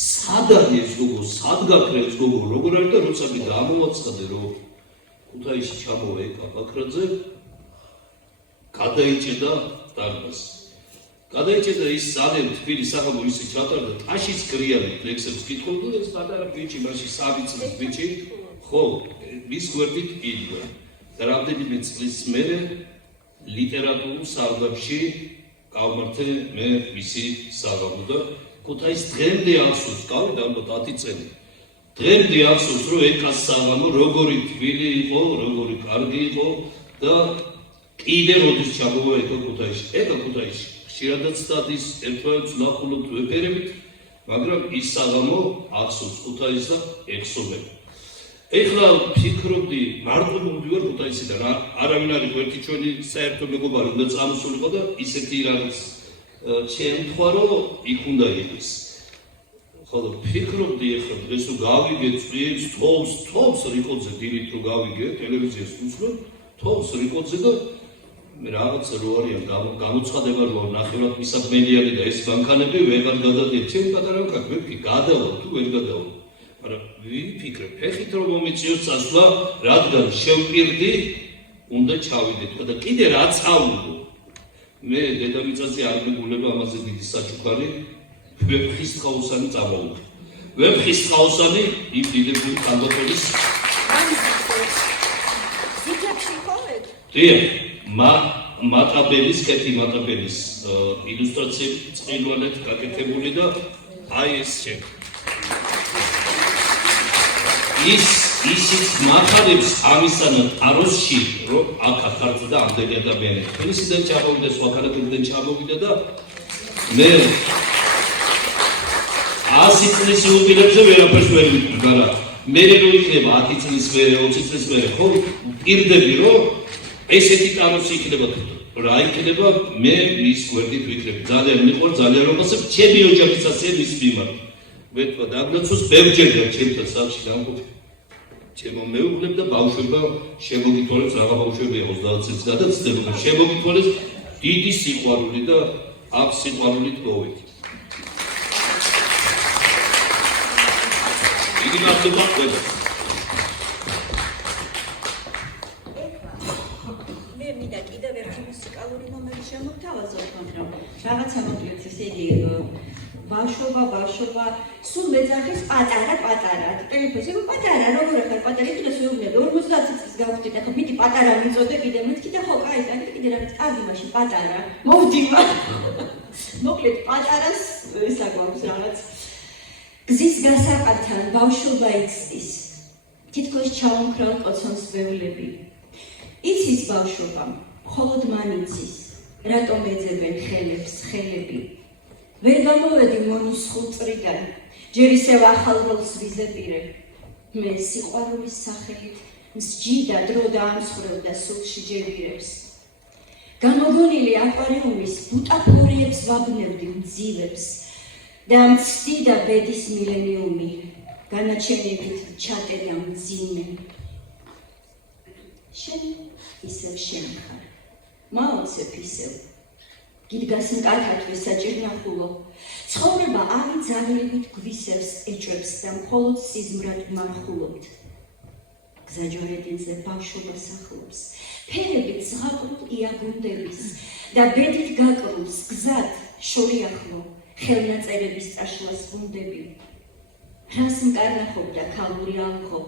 სად არის ეს გოგო სად გაქრა ეს გოგო როგორ არის და როცა მე დამოვაცხადე რომ ქუთაისში ჩამოვა ეკა ბაქრაძე გადაიჭედა დარბაზს გადაიჭედა ის ძალიან თბილი საღამო ისე ჩატარდა ტაშის გრიანი ლექსებს კითხულობდა ეს პატარა ბიჭი მაშინ 3 წლის ბიჭი ხო მის გვერდით იდგა და რამდენიმე წლის მერე ლიტერატურულ სარდაფში გავმართე მე მისი საღამო და ქუთაის დღემდე ახსოვს გავიდა ალბათ 10 წელი დღემდე ახსოვს რომ ეკას საღამო როგორი თბილი იყო როგორი კარგი იყო და კიდე როდის ჩამოვა ეკა ქუთაისში ხშირადაც დადის ერთმანეთს ნახულობთ ვეფერებით მაგრამ ის საღამო ახსოვს ქუთაისს და ეხსოვება ეხლა ფიქრობდი მარტო მოვდივარ ქუთაისიდან არავინ არ იყო ერთი ჩვენი საერთო მეგობარი უნდა წამოსულიყო და ისეთი რაღაც შემთხვევა რომ იქ უნდა იყოს ხოლო ფიქრობდი ეხლა დღეს რომ გავიგე წვიებს თოვს რიკოძე დილით რომ გავიგე ტელევიზიას უცნობ თოვს რიკოძე და მე რაღაცა რო არიან გამოცხადება რომ ნახევრად მისაბმელიანი და ეს ბანკანები ვეღარ გადადიან ჩემ პატარა ვეფი გადავალ თუ ვერ გადავალ მაგრამ ვიფიქრე ფეხით რომ მომიწიოს წასვლა რადგან შევპირდი უნდა ჩავიდეთ და კიდე რა წავლო მე დედამიწაზე არ მეგულება ამაზე დიდი საჩუქარი ვეფხისტყაოსანი წამოვიდა ვეფხისტყაოსანი იმ დიდებული კანდოთოლის დიახ მატაბელის კეთი მატაბელის ილუსტრაციები წყილვანად გაკეთებული და აი ეს შენ ისიც მახარებს ამისანა ტაროსში რომ აქ ახარდა და ამდენი ადამიანი თბილისიდან ჩამოვიდა სხვა ქალაქებიდან ჩამოვიდა და მე 100 წლის იუბილეებზე ვერაფერს ვერ ვიტყვი მაგრამ მე რო იქნება 10 წლის მერე 20 წლის მერე ხო პირდები რომ ესეთი ტაროსი იქნება რა იქნება მე მის გვერდით ვიქნები ძალიან მიყვარ ძალიან რომელსაც ჩემი ოჯახისაცია მის მიმართ ვეთქვა დაგნაცოს ბევრჯერ ჩემთან სახლში დამყოფი ჩემო მეუღლებ და ბავშვება შემოგითვალეს რაღა ბავშვებია 30 წელს გადაცდება შემოგითვალეს დიდი სიყვარული და აქ სიყვარულით მოვედი იგი მართლა ყველა მე მინდა კიდევ ერთი მუსიკალური მომენტი შემოგთავაზოთ მაგრამ რაღაცა მოკლედ ესე იგი ბავშვობა სულ მეძახის პატარა ტელეფონზე პატარა როგორ ახარ პატარა კიდე შეუგნები 50 წლის გავხდით ახლა მიდი პატარა მიწოდე კიდე მე კიდე ხო კაი კიდე რაღაც კარგი მაშინ პატარა მოვდივა მოკლედ პატარას ისა გვაქვს რაღაც გზის გასაყართან ბავშვობა იცის თითქოს ჩაუმქრალ კოცონს ვევლები იცის ბავშვობა მხოლოდ მან იცის რატომ ეძებენ ხელები ვერ გამოვედი მონის ხუწრიდან ჯერ ისევ ახალ როლს ვიზეპირებ მე სიყვარულის სახელით მსჯიდა დრო დაამსხვრევდა სულში ჯებირებს გამოგონილი აკვარიუმის ბუტაფორიებს ვაბნევდი მძივებს და მცდიდა ბედის მილენიუმი განაჩენებით ჩატედა მძიმე შენ ისევ შენ ხარ მაოცებ ისევ გიდგას მკარგათვეს საჭირნახულო ცხოვრება არი ძაღლებით გვისევს ეჭვებს და მხოლოდ სიზმრად მარხულობთ გზაჯვარედინზე ბავშვობას ახლობს ფერებით ზღაპრულ იაგუნდების და ბედით გაკრულს გზად შორიახლო ხელნაწერების წაშლას ბუნდები რას მკარნახობდა ქალური ალღო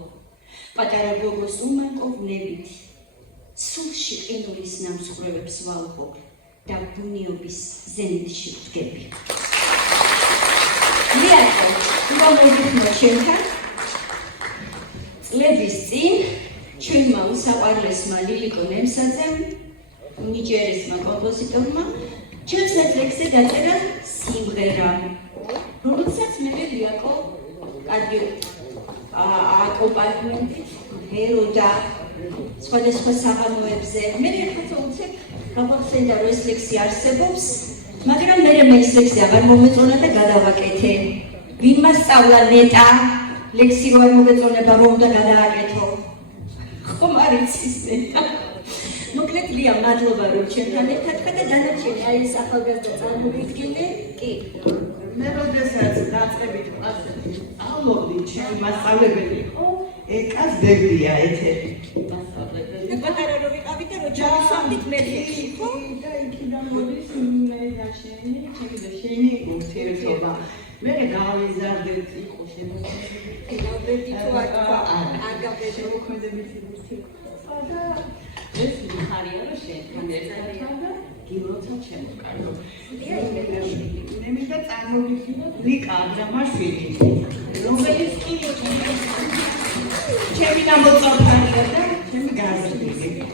პატარა გოგოს უმანკოვნებით სულში ყინულის ნამსხვრევებს ვალღობ და ბუნიობის ზენიტში ვდგები. მიაკო, მოგიხმო ჩემთან. წლების წინ ჩვენმა უსაყვარლესმა ლილიკო ნემსაძემ, ნიჯერისმა კომპოზიტორმა, ჩვენს ლექსზე დაწერა სიმღერა. რომელსაც მე ვიაკო კარგი აკომპანიმენტით ეროდა სხვადასხვა საღამოებზე. მე ახლა უცებ გავახსენდა რომ ეს ლექსი არსებობს, მაგრამ მე ეს ლექსი აღარ მომეწონა და გადავაკეთე. ვინმა სწავლა ნეტა ლექსი რო არ მოგეწონება რომ უნდა გადააკეთო. ხომ არ იცის ნეტა. მოკლედ ლია, მადლობა რომ ჩემთან ერთად ხარ და დანარჩენი აი ეს ახალგაზრდა წარმოგიდგენე. კი. მე როდესაც დაწყებით კლასში სწავლობდი, ჩემი მასწავლებელი იყო ეკას დებია ეთერი. და პატარა რო ვიყავით და რო ჩავისვამდით მე ლექსი, ხო? და იქიდან მოდის მე და შენი, ჩემი და შენი ურთიერთობა. მე გავიზარდეთ იყო შემოწმებული. გავბერდი თუ არ გავბერდი მოქმედებით ურთიერთობა და ეს მხარია რომ შენთან ერთად და გილოცა შემოკარგო. მე მინდა წარმოვიდგინოთ ლიკა აბრამაშვილი, რომელიც კი ჩემი დამოწმარია და ჩემი გაზრდილი.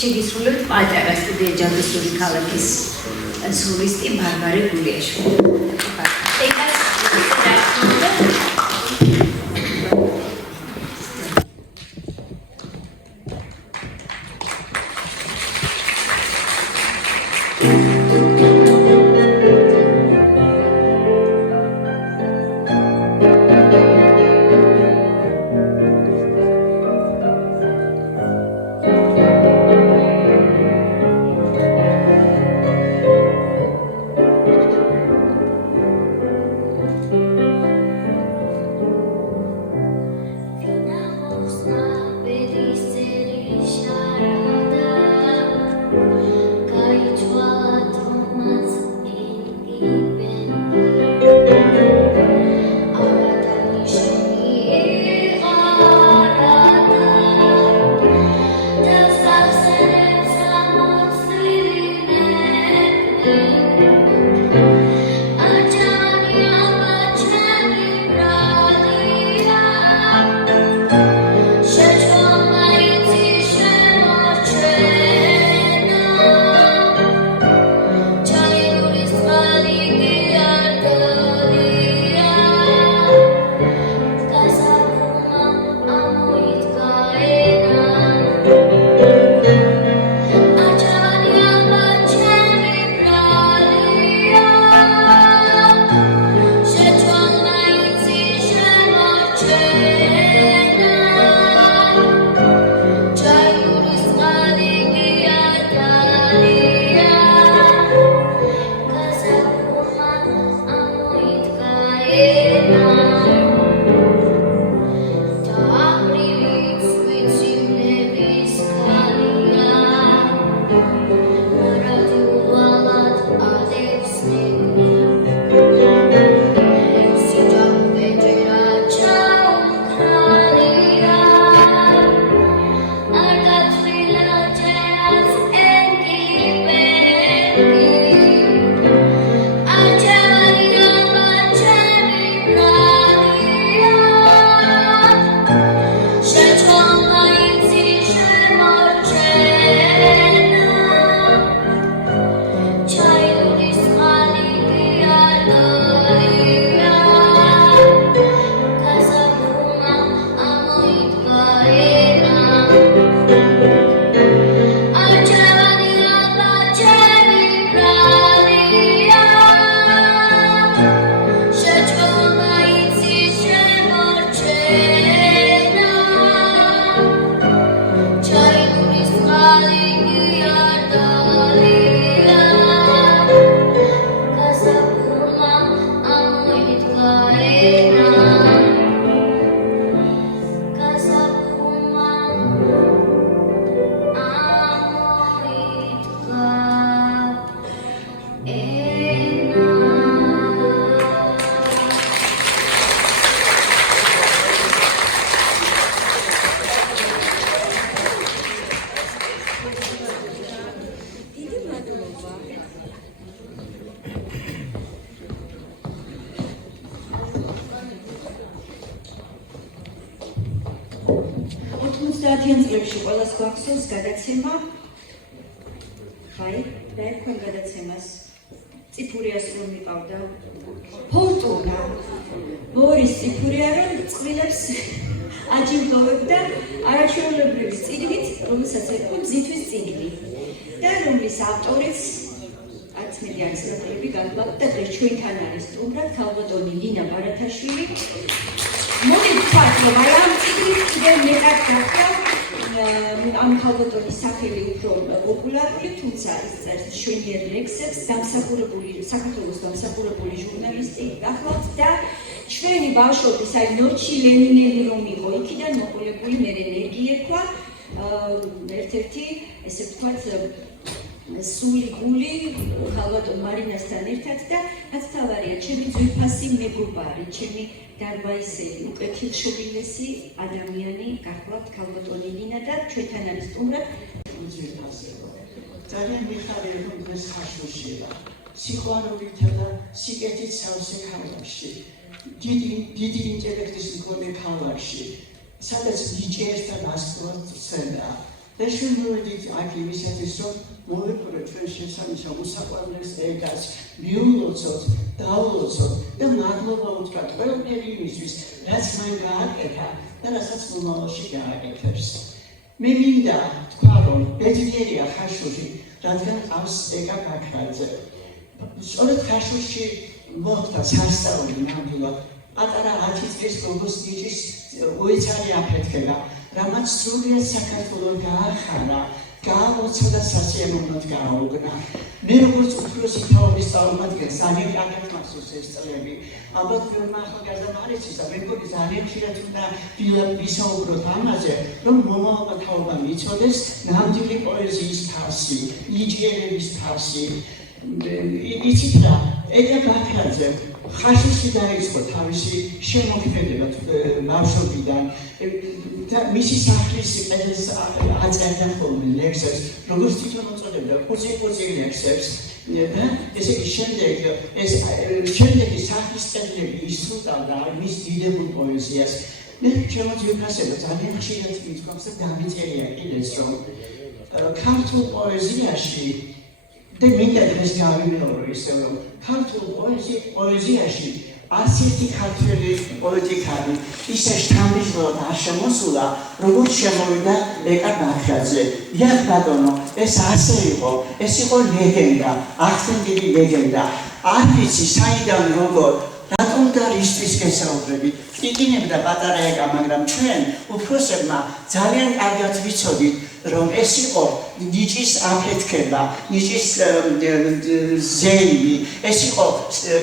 შეგისრულებთ პატარა სტუდია ჯადოსური ქალაქის სოლისტი ბარბარე გულიაშვილი. ოცდაათიან წლებში ყველას გვახსოვს გადაცემა ხაი და ერქვენ გადაცემას წიფურიას რომ მიყავდა ფორტუნა ბორის წიფურია რომ წყვილებს აჯილდოვებდა არაჩვეულებრივი წიგნით რომელსაც ერქვა მზისთვის წიგნი და რომლის ავტორიც არც მეტი არის ნაკლები გახლავთ და დღეს ჩვენთან არის სტუმრად ქალბატონი ლინა ბარათაშვილი მოგიყვართ რომ აი ამ წიგნით კიდევ მეტად გახდა ამ ქალბატონის სახელი უფრო პოპულარული, თუმცა ის წერს მშვენიერ ლექსებს, საქართველოს დამსახურებული ჟურნალისტი გახლავთ და ჩვენი ბავშვობის აი ნოჩი ლენინელი რომ იყო იქიდან მოყოლებული მე ენერგი ერქვა ერთ-ერთი ესე ვთქვათ სული გული ქალბატონ მარინასთან ერთად და რაც თავარია ჩემი ძვირფასი მეგობარი, ჩემი დარბაისელი, უკეთილშობილესი ადამიანი გახლავთ ქალბატონი ლინა და ჩვენთან არის სტუმრად ძალიან მიხარია რომ დღეს ხაშუშია სიყვარულითა და სიკეთით სავსე ქალაქში დიდი ინტელექტის მქონე ქალაქში სადაც ნიჭიერთან ასწავლად სცენა და ჩვენ მოვედით აქ იმისათვის რომ მოვეყურეთ ჩვენ შესანიშნავ უსაყვარლეს ეგას მიულოცოთ, დაულოცოთ და მადლობა უთხრათ ყველაფერი იმისთვის რაც მან გააკეთა და რასაც მომავალში გააკეთებს. მე მინდა თქვა რომ ბედნიერია ხაშუში რადგან ყავს ეგა ბაქრაძე. სწორედ ხაშუში მოხდა სასწაული ნამდვილად პატარა 10 წლის გოგოს ნიჭის უეცარი აფეთქება რამაც სრულიად საქართველოს გაახარა გაამოცა და სასიამოვნოდ გააუგნა. მე როგორც უფროსი თაობის წარმომადგენელი ძალიან კარგად მახსოვს ეს წლები. ალბათ ბევრმა ახალგაზრდამ არ იცის და მე მგონი ძალიან ხშირად უნდა ვისაუბროთ ამაზე, რომ მომავალმა თაობამ იცოდეს ნამდვილი პოეზიის თასი, ნიჭიერების თასი. იცით რა, ეგა ბაქრაძე ხაშუში დაიწყო თავისი შემოქმედება ბავშვობიდან და მისი სახლის ყედელს აწერდა ხოლმე ლექსებს, როგორც თვითონ უწოდებდა კუცი ლექსებს და ესე იგი შემდეგი სახლის ყედლები ისრულავდა მის დიდებულ პოეზიას. მე შემოძვირფასება ძალიან ხშირად მითქვამს და დამიწერია კიდეც რომ ქართულ პოეზიაში და მინდა დღეს გავიმეორო ისე რომ ქართულ პოეზიაში არც ერთი ქართველი პოეტიკარი ისე შთამბიჭდად არ შემოსულა, როგორც შემოვიდა ეკა ბაქრაძე. დიახ ბატონო, ეს ასე იყო, ეს იყო ლეგენდა, აღთქმული ლეგენდა. არ ვიცი საიდან როგორ რატომ და რისთვის გესაუბრებით. იყინებდა პატარა ეკა, მაგრამ ჩვენ უფროსებმა ძალიან კარგად ვიცოდით რომ ეს იყო ნიჭის აფეთქება, ნიჭის ზეიმი, ეს იყო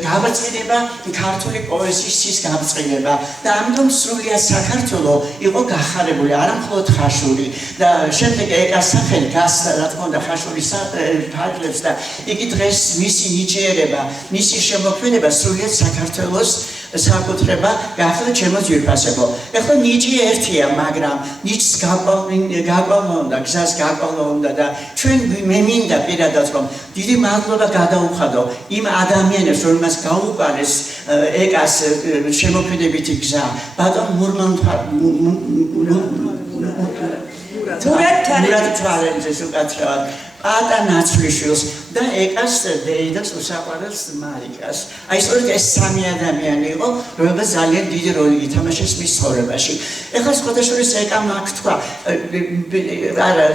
გაბრწყინება ქართული პოეზიის გაბრწყინება და ამიტომ სრულიად საქართველო იყო გახარებული, არა მხოლოდ ხაშური და შემდეგ ეკას სახელი გასცა რა თქმა უნდა ხაშურის ფარგლებს და იგი დღეს მისი ნიჭიერება, მისი შემოქმედება სრულიად საქართველოს საკუთრება გახდა ჩემო ძვირფასებო. ეხლა ნიჭი ერთია, მაგრამ ნიჭს გაყვავნა უნდა, გზას გაყვავნა უნდა და ჩვენ მე მინდა პირადად რომ დიდი მადლობა გადაუხადო იმ ადამიანებს, რომლებმაც გაუყარეს ეკას შემოქმედებითი გზა. ბატონ მურად თვალენძეს უკაცრავად პატა ნაცვლიშვილს და ეკას დეიდას უსაყვარელს მარიკას. აი სწორედ ეს სამი ადამიანი იყო, რომელსაც ძალიან დიდი როლი ითამაშეს მის ცხოვრებაში. ეხლა სხვადასხვის ეკამ აქ თქვა, არა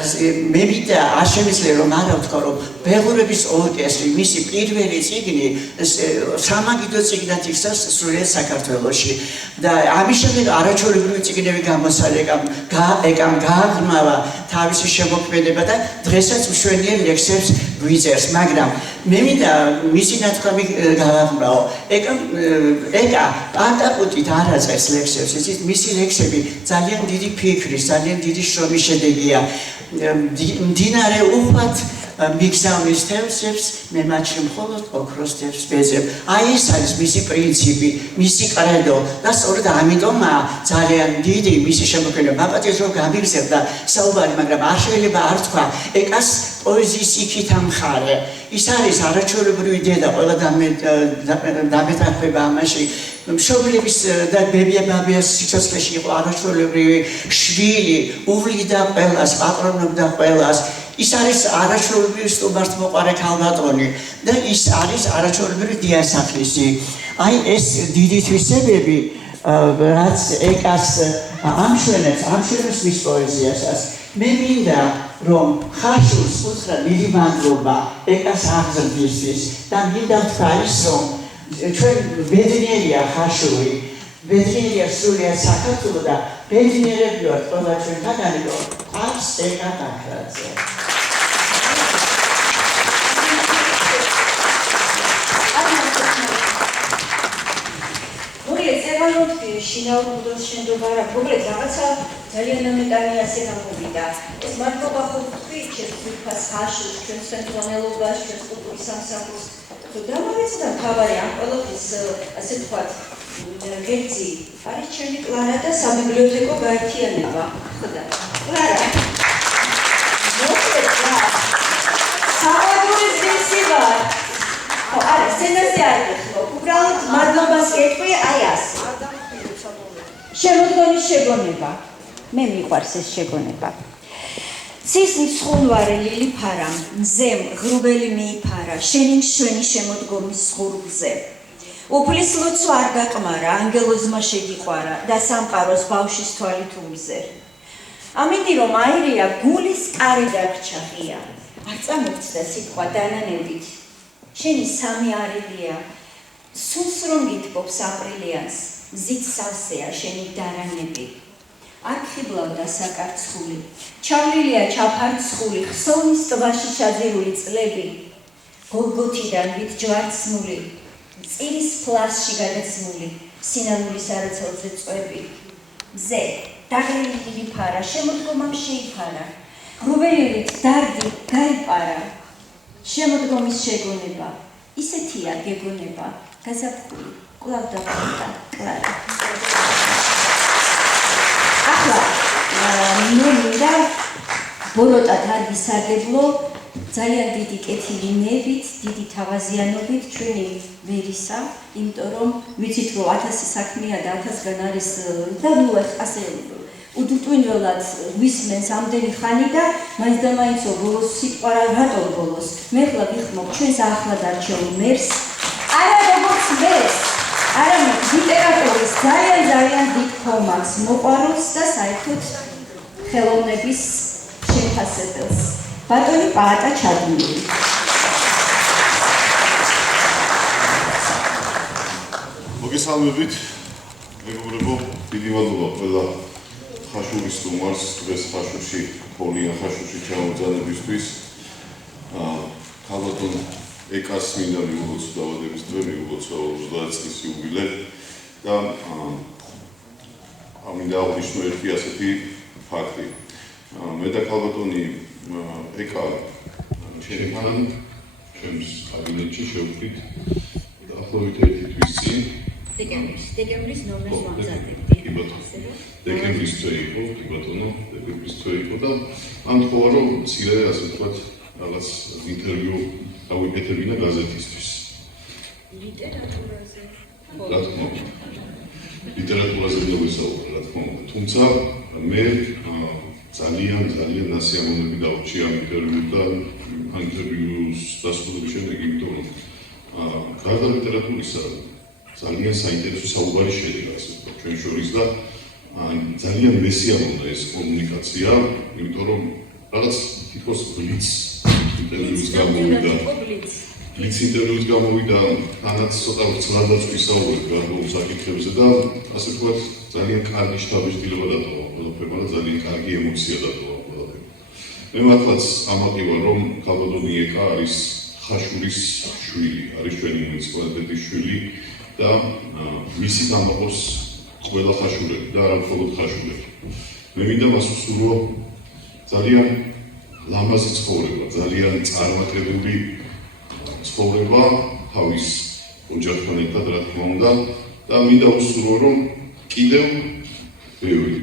მე მინდა არ შემიძლია რომ არა ვთქვა რომ ბეღურების ორკესტრი მისი პირველი წიგნი სამაგიდო წიგნად იქცა სრულიად საქართველოში და ამის შემდეგ არაჩვეულებრივი წიგნები გამოსცა ეკამ გააღრმავა თავისი შემოქმედება და დღესაც მშვენიერ ლექსებს გვიწერს, მაგრამ მე მინდა მისი ნათქვამი გავაღრმავო. ეკა პარტაკუტით არ აწერს ლექსებს, იცით, მისი ლექსები ძალიან დიდი ფიქრის, ძალიან დიდი შრომის შედეგია. მდინარე უხვად მიგზავნის თევზებს, მე მათში მხოლოდ ოქროს თევზს ვეძებ. აი ეს არის მისი პრინციპი, მისი კრედო და სწორედ ამიტომაა ძალიან დიდი მისი შემოქმედება. მაპატიეს რომ გამიგზავნა საუბარი, მაგრამ არ შეიძლება არ თქვა ეკას პოეზიის იქითა მხარე. ის არის არაჩვეულებრივი დედა, ყველა დამეთანხმება ამაში. მშობლების და ბებია-ბაბიას სიცოცხლეში იყო არაჩვეულებრივი შვილი, უვლიდა ყველას, პატრონობდა ყველას. ის არის არაჩვეულებრივი სტუმართმოყვარე ქალბატონი და ის არის არაჩვეულებრივი დიასახლისი. აი ეს დიდი თვისებები, რაც ეკას ამშვენებს მის პოეზიასაც. მე მინდა რომ ხაშურს უთხრა დიდი მადლობა ეკას აღზრდისთვის და მინდა ვთქვა ის რომ ჩვენ ბედნიერია ხაშური, ბედნიერია სრულიად საქართველო და ბედნიერები ვართ ყველა ჩვენთაგანი რომ არს ეკა დაქრაძე. შინაურ მოდელს შენდობარა, მოკლედ რაღაცა ძალიან ამეტანი ასე გამოვიდა. ეს მადლობა ხო თქვი, ჩემს ძვირფას ხაშურს, ჩვენს ხელმძღვანელობას, ჩვენს კულტურის სამსახურს. თუ დამავეცდა თავარი ამ ყველაფრის ასე ვთქვათ გერძი არის ჩემი კლარა და საბიბლიოთეკო გაერთიანება. ხოდა კლარა მოკლედ რა საბაგურის ძილსი ვარ. ხო არა სცენაზე არ გიხმო, უბრალოდ მადლობას გეტყვი აი ასე. შემოდგომის შეგონება. მე მიყვარს ეს შეგონება. ცის მცხუნვარე ლილი ფარა, მზემ ღრუბელი მიიფარა, შენი მშვენი შემოდგომის ზღურბზე. უფლის ლოცვა არ გაყმარა, ანგელოზმა შეგიყვარა და სამყაროს ბავშვის თვალით უმზერ. ამინდი რომ აირია გულის კარი დარჩა ღია. არ წამოვცდა სიტყვა დანანებით. შენი სამი არილია, სულს რომ გითბობს აპრილიანს. მზით სავსეა შენი დარანები. არ ხიბლავდა საკარცხული, ჩავლილია ჩაფარცხული, ხსოვნის ტბაში ჩაძირული წლები. გოლგოთიდან ვით ჯვარცმული, წირის ფლასში გადაცმული, სინანულის არაცელზე წვები. მზე, დაგრილი ფარა, შემოდგომამ შეიფარა, ღრუბელივით დარდი გაიპარა. შემოდგომის შეგონება, ისეთია გეგონება, გაზაფხული. კვლავ დაგხვდა კლარა. ახლა მე მინდა ბოროტად არ ვისარგებლო ძალიან დიდი კეთილინებით, დიდი თავაზიანობით ჩვენი ვერისა, იმიტომ რომ ვიცით რომ 1000 საქმეა და 1000-გან არის და ნუ ასე უდუტვინველად ვისმენს ამდენი ხანი და მაინც და მაინც ბოლოს სიტყვა რატომ ბოლოს მე ხლა ვიხმობ ჩვენს ახლად არჩეულ მერს არა როგორც მერს არამედ ლიტერატურის ძალიან დიდ ფორმატს მოყვარულს და საერთოდ ხელოვნების შეფასებელს. ბატონი პაატა ჩადმული. მოგესალმებით, მეგობრებო, დიდი მადლობა ყველა ხაშურის სტუმარს დღეს ხაშურში თოვლიან ხაშურში ჩამობრძანებისთვის ქალბატონ ეკას მინდა მიულოცო დაავადების დღე მიულოცო 30 წლის იუბილე და მინდა აღვნიშნო ერთი ასეთი ფაქტი მე და ქალბატონი ეკა ჩემთან ჩემს კაბინეტში შევხვდით დაახლოებით ერთი თვის წინ დეკემბრის ნორმას ვამზადებდი. კი ბატონო. დეკემბრის თვე იყო, კი ბატონო, დეკემბრის თვე იყო და ამ თქოა რომ მცირე ასე ვთქვათ რაღაც ინტერვიუ გავიკეთებინა გაზეთისთვის. ლიტერატურაზე. რა თქმა უნდა. ლიტერატურაზე ვერ ვისაუბრე, რა თქმა უნდა. თუმცა მე ძალიან ნასიამოვნები დავრჩი ამ ინტერვიუს და ამ ინტერვიუს დასრულების შემდეგ, იმიტომ რომ გარდა ლიტერატურისა ძალიან საინტერესო საუბარი შედგა ჩვენ შორის და ძალიან მესიამოვნდა ეს კომუნიკაცია, იმიტომ რომ რაღაც თითქოს ბლიც ინტერვიუს გამოვიდა, თანაც ცოტა ვრცლადაც ვისაუბრეთ გარკვეულ საკითხებზე და ასე ვთქვათ ძალიან კარგი შთაბეჭდილება დატოვა ყველაფერმა და ძალიან კარგი ემოცია დატოვა ყველაფერმა. მე მართლაც ამაყივა რომ ქალბატონი ეკა არის ხაშურის შვილი, არის ჩვენი მუნიციპალიტეტის შვილი და მისი დამაყოს ყველა ხაშურები და არა მხოლოდ ხაშურები. მე მინდა მას ვსურვო ძალიან ლამაზი ცხოვრება, ძალიან წარმატებული ცხოვრება თავის ოჯახთან ერთად, რა თქმა უნდა, და მინდა ვსურვო რომ კიდევ ბევრი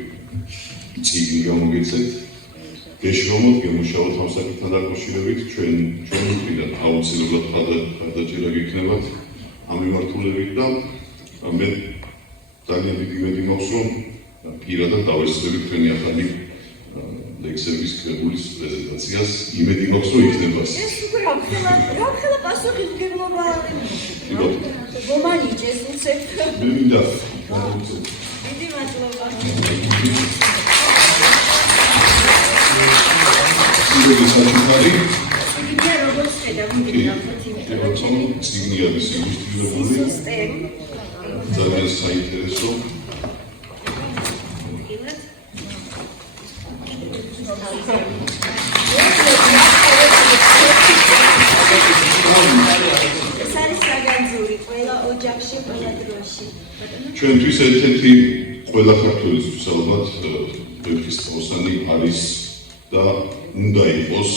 წიგნი გამოგეცეთ, გეშრომოთ, გემუშაოთ ამ საკითხთან დაკავშირებით, ჩვენი მხრიდან აუცილებლად მხარდაჭერა გექნებათ ამ მიმართულებით და მე ძალიან დიდი იმედი მაქვს რომ პირადად დავესწრებით თქვენი ახალი ლექსების კრებულის პრეზენტაციას, იმედი მაქვს რომ იქნება. ეს უკვე რამხელა პასუხისმგებლობა მომანიჭეს უცებ. მე მინდა დიდი მადლობა. სიგელი საჩუქარი იგი როგორც ხედავ წიგნი არის ილუსტრირებული ძალიან საინტერესო ჩვენთვის ერთ-ერთი ყველა ქართველისთვის ალბათ ვერცხლისწყლოსანი არის და უნდა იყოს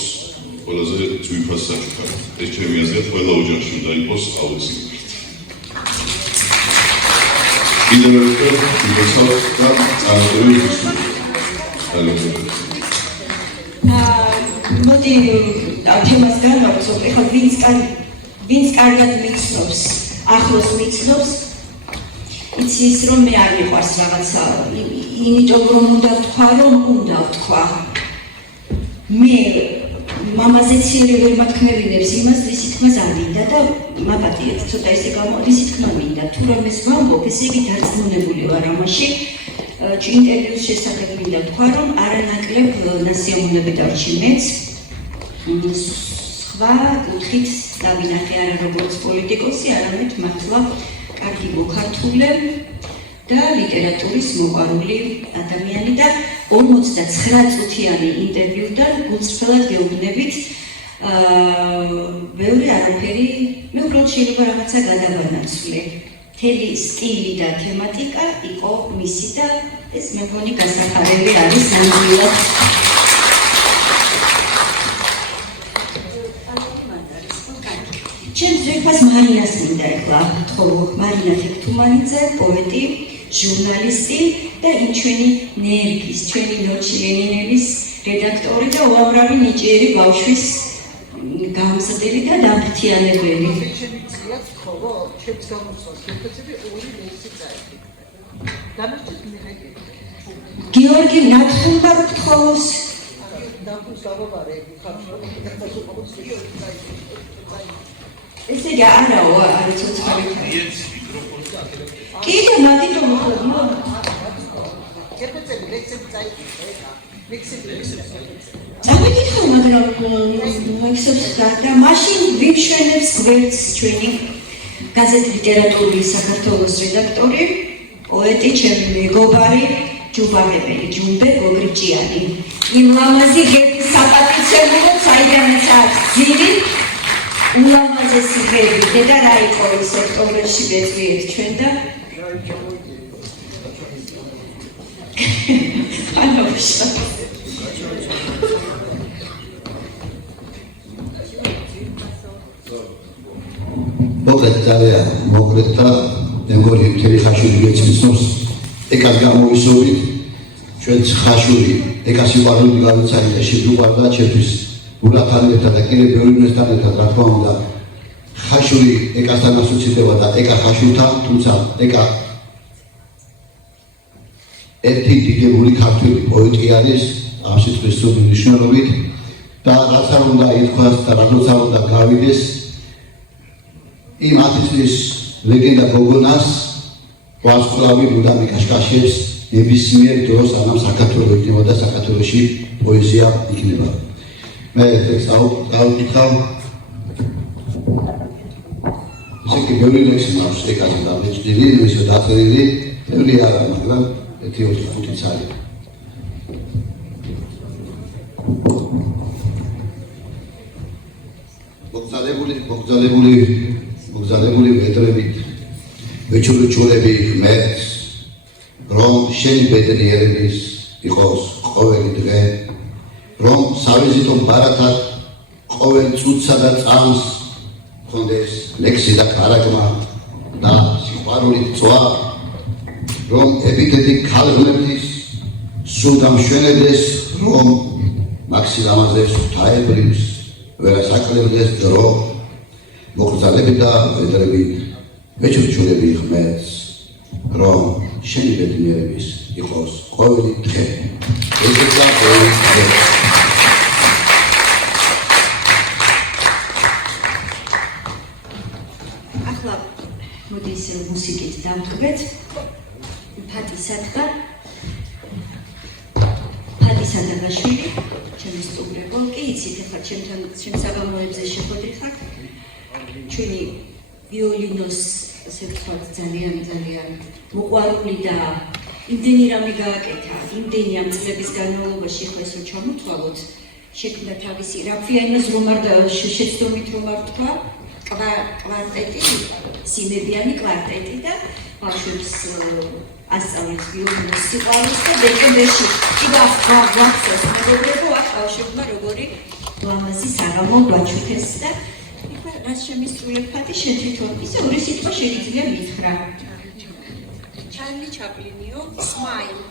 ყველაზე ძვირფას საჩუქარი. ეს ჩემი აზრია, ყველა ოჯახში უნდა იყოს აუცილებლად. კიდევ ერთხელ მოგესალმებით და წარმატებებს ვისურვებთ. მოდი თემას განვაცხადო, ეხლა ვინც კარგად მიცნობს, ახლოს მიცნობს, იცის რომ მე არ მიყვარს რაღაცა, იმიტომ რომ უნდა ვთქვა. მე მამაზე ციელი ვერ მათქმევინებს იმას, ვისი თქმა ზამინდა და მაპატიებს ცოტა ესე ვისი თქმა მინდა. თუ რამეს ვამბობ, ესე იგი დარწმუნებული ვარ ამაში. ინტერვიუს შესახებ მინდა ვთქვა, რომ არანაკლებ ნასიამოვნები დავრჩი მეც. სხვა კუთხით დავინახე არა როგორც პოლიტიკოსი, არამედ მართლა კარგი მოქართულე და ლიტერატურის მოყვარული ადამიანი და 49 წუთიანი ინტერვიუდან გულწრფელად გეუბნებით ბევრი არაფერი, მე უბრალოდ შეიძლება რაღაცა გადავანაცვლე. მთელი სტილი და თემატიკა იყო მისი და ეს მე მგონი გასახარელი არის ნამდვილად. ჩემს ძვირფას მარინას მინდა ეხლა ვთხოვ, მარინა თექთუმანიძე, პოეტი, ჟურნალისტი და იმ ჩვენი ნერგის, ჩვენი ნოჩი ლენინელის რედაქტორი და უამრავი ნიჭიერი ბავშვის გამზრდელი და დამფრთიანებელი. გიორგი ნათხემბარ გთხოვოს. ესე იგი არაო, არის ცოცხალი. კიდე მაგითო მოხდა. წავიდიხო, მაგრამ მაქსებს და მაშინ ვიმშვენებს გვერდს ჩვენი გაზეთ ლიტერატურული საქართველოს რედაქტორი, პოეტი, ჩემი მეგობარი, ჯუბაღებელი ჯუმბე გოგრიჭიანი იმ ლამაზი ღების საპატიცებლად საიდანაც აქვს ძირი ულამაზესი ღები დედა რა იყო ის ოქტომბერში ბეწვიეთ ჩვენ და ხანოშა მოკლედ ძალიან მოკლედ და მეგონი მთელი ხაშური გეცნობს ეკას გამოვისურვით ჩვენც ხაშური ეკას სიყვარული გავიცანი და შეგვიყვარდა ჩემთვის გულათთან ერთად და კიდევ ბევრი უნესთან ერთად რა თქმა უნდა ხაშური ეკასთან ასოცირდება და ეკა ხაშურთან თუმცა ეკა ერთი დიდებული ქართველი პოეტი არის ამ სიტყვის სრული მნიშვნელობით და რაც არ უნდა ითქვას და რაც არ უნდა გავიდეს იმ 10 წლის ლეგენდა გოგონას ვარსკვლავი მუდამ იკაშკაშებს ნებისმიერ დროს ანამ საქართველოს იქნება და საქართველოში პოეზია იქნება. მე ეს ავკითხავ ისე კი ბევრი ლექსი მაქვს ეკაზე დამეჭდილი, ისე დაწერილი, ბევრი არა, მაგრამ 1-4-5 წელი. მოგზალებული ვეტრებით ვეჩურჩურები ღმერთს რომ შენი ბედნიერების იყოს ყოველი დღე რომ სავიზიტო ბარათად ყოველ წუთსა და წამს ხონდეს ლექსი და კარაგმა და სიყვარული წვა რომ ეპითეტი ქალღმერთის სულ გამშვენებდეს რომ მაქსილამაზეს ღვთაებრებს ვერასაკლებდეს დრო მოგზალები და ვეტრებით ვეჩურჩურები ღმერთს რომ შენი ბედნიერების იყოს ყოველი დღე ესეა ყოველი დღე ახლა მოდი ისე მუსიკით დავთქვეთ ფატისადაბაშვილი ჩემი სტუმრებო კი იცით ახლა ჩემთან ჩემ საღამოებზე შეხვედრიხარ ჩვენი ვიოლინოს ასე ვთქვათ ძალიან მოყვარული და იმდენი რამე გააკეთა იმდენი ამ წლების განმავლობაში ხო ესო ჩამოთვალოთ შექმნა თავისი რაფია იმას რომ არ შეცდომით რომ არ თქვა კვარტეტი სიმებიანი კვარტეტი და ბავშვებს ასწავლეთ ვიოლინოს სიყვარულს და დეკემბერში გვახსოვს მეგობრებო აქ ბავშვებმა როგორი ლამაზი საღამო გვაჩვენეს და რაც შემისწულებ ფათი შენ თვითონ ისე ორი სიტყვა შეიძლება მითხრა ჩარლი ჩაპლინიო smile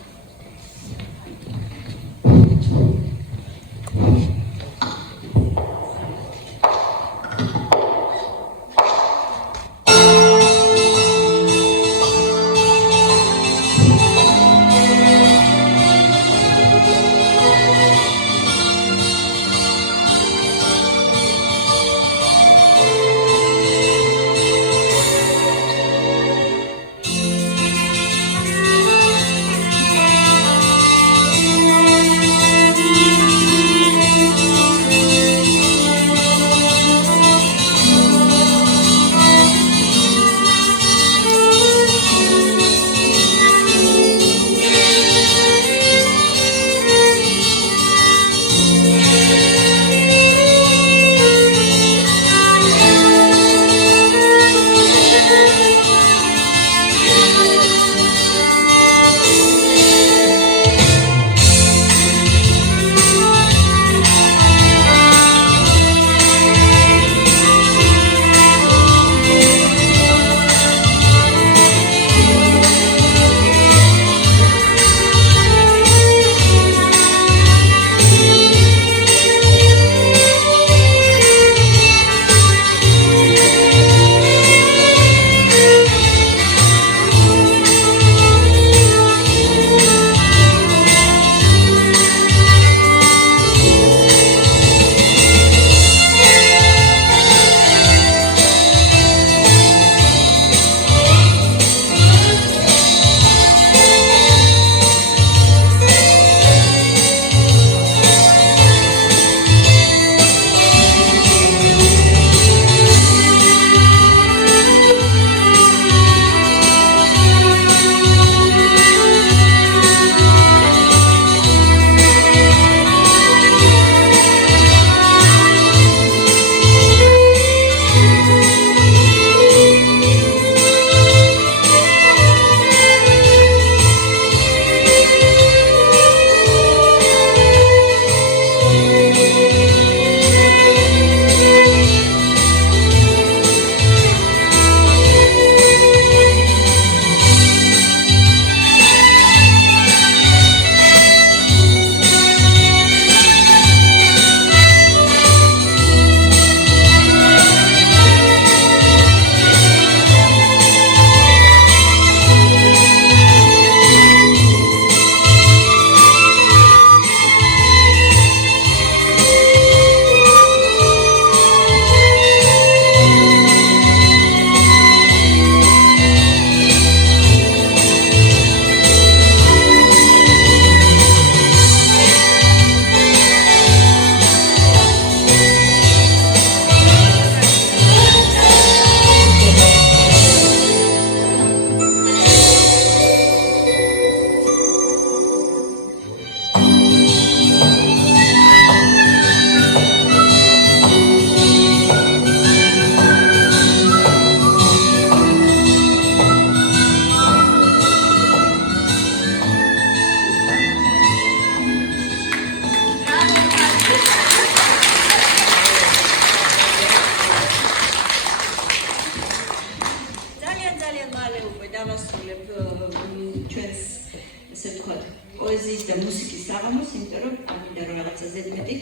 საღამოს, იმიტომ რომ არ მინდა რომ რაღაცა ზედმეტი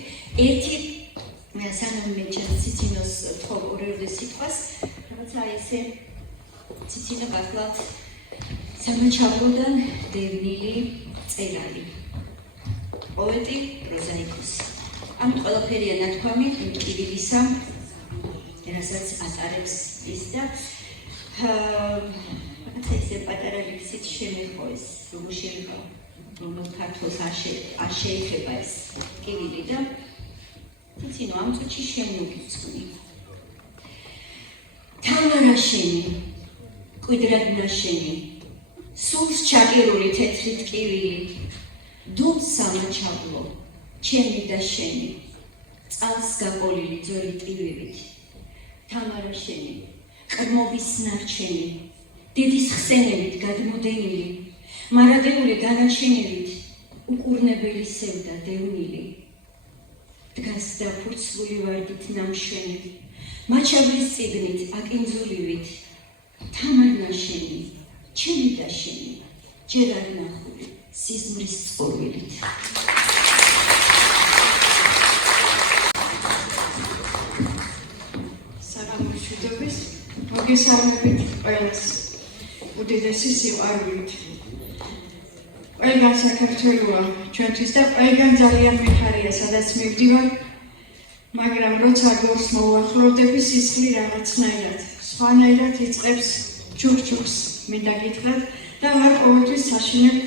ერთი სანამ მე ციცინოს თქო ორივე სიტყვას რაღაცა ესე ციცინო გახლავთ სამაჩაბლოდან დევნილი წერალი პოეტი პროზაიკოსი ამ ყველაფერია ნათქვამი იმ ტკივილისა რასაც ატარებს ის და რაღაცა ესე პატარა ლექსით შემეხო ეს როგორ შემეხო რომ ქართულს არ შეეხება ეს ტკივილი და ციცინო ამ წუთში შენ მოგიწვნი თამარა შენი კვიდრად ნაშენი სულს ჩაკერული თეთრი ტკივილი დუმს სამაჩაბლო ჩემი და შენი წალს გაყოლილი ძველი ტკივილით თამარა შენი ყრმობის ნარჩენი დედის ხსენებით გადმოდენილი მარადეული განაჩენილით უკურნებელი სევდა დევნილი დგას დაფურცლული ვარდით ნამშვენი მაჩაბლის წიგნით აკინძულივით თამარ ნაშენი ჩემი და შენი ჯერ არ ნახული სიზმრის წყურვილით მშვიდობის მოგესალმებით ყველას უდიდესი სიყვარულით ყველგან საქართველოა ჩვენთვის და ყველგან ძალიან მიხარია სადაც მივდივარ მაგრამ როცა გორს მოვახლოვდები სისხლი რაღაცნაირად სხვანაირად იწყებს ჩუქჩუქს მინდა გითხრათ და არ ყოველთვის საშინელ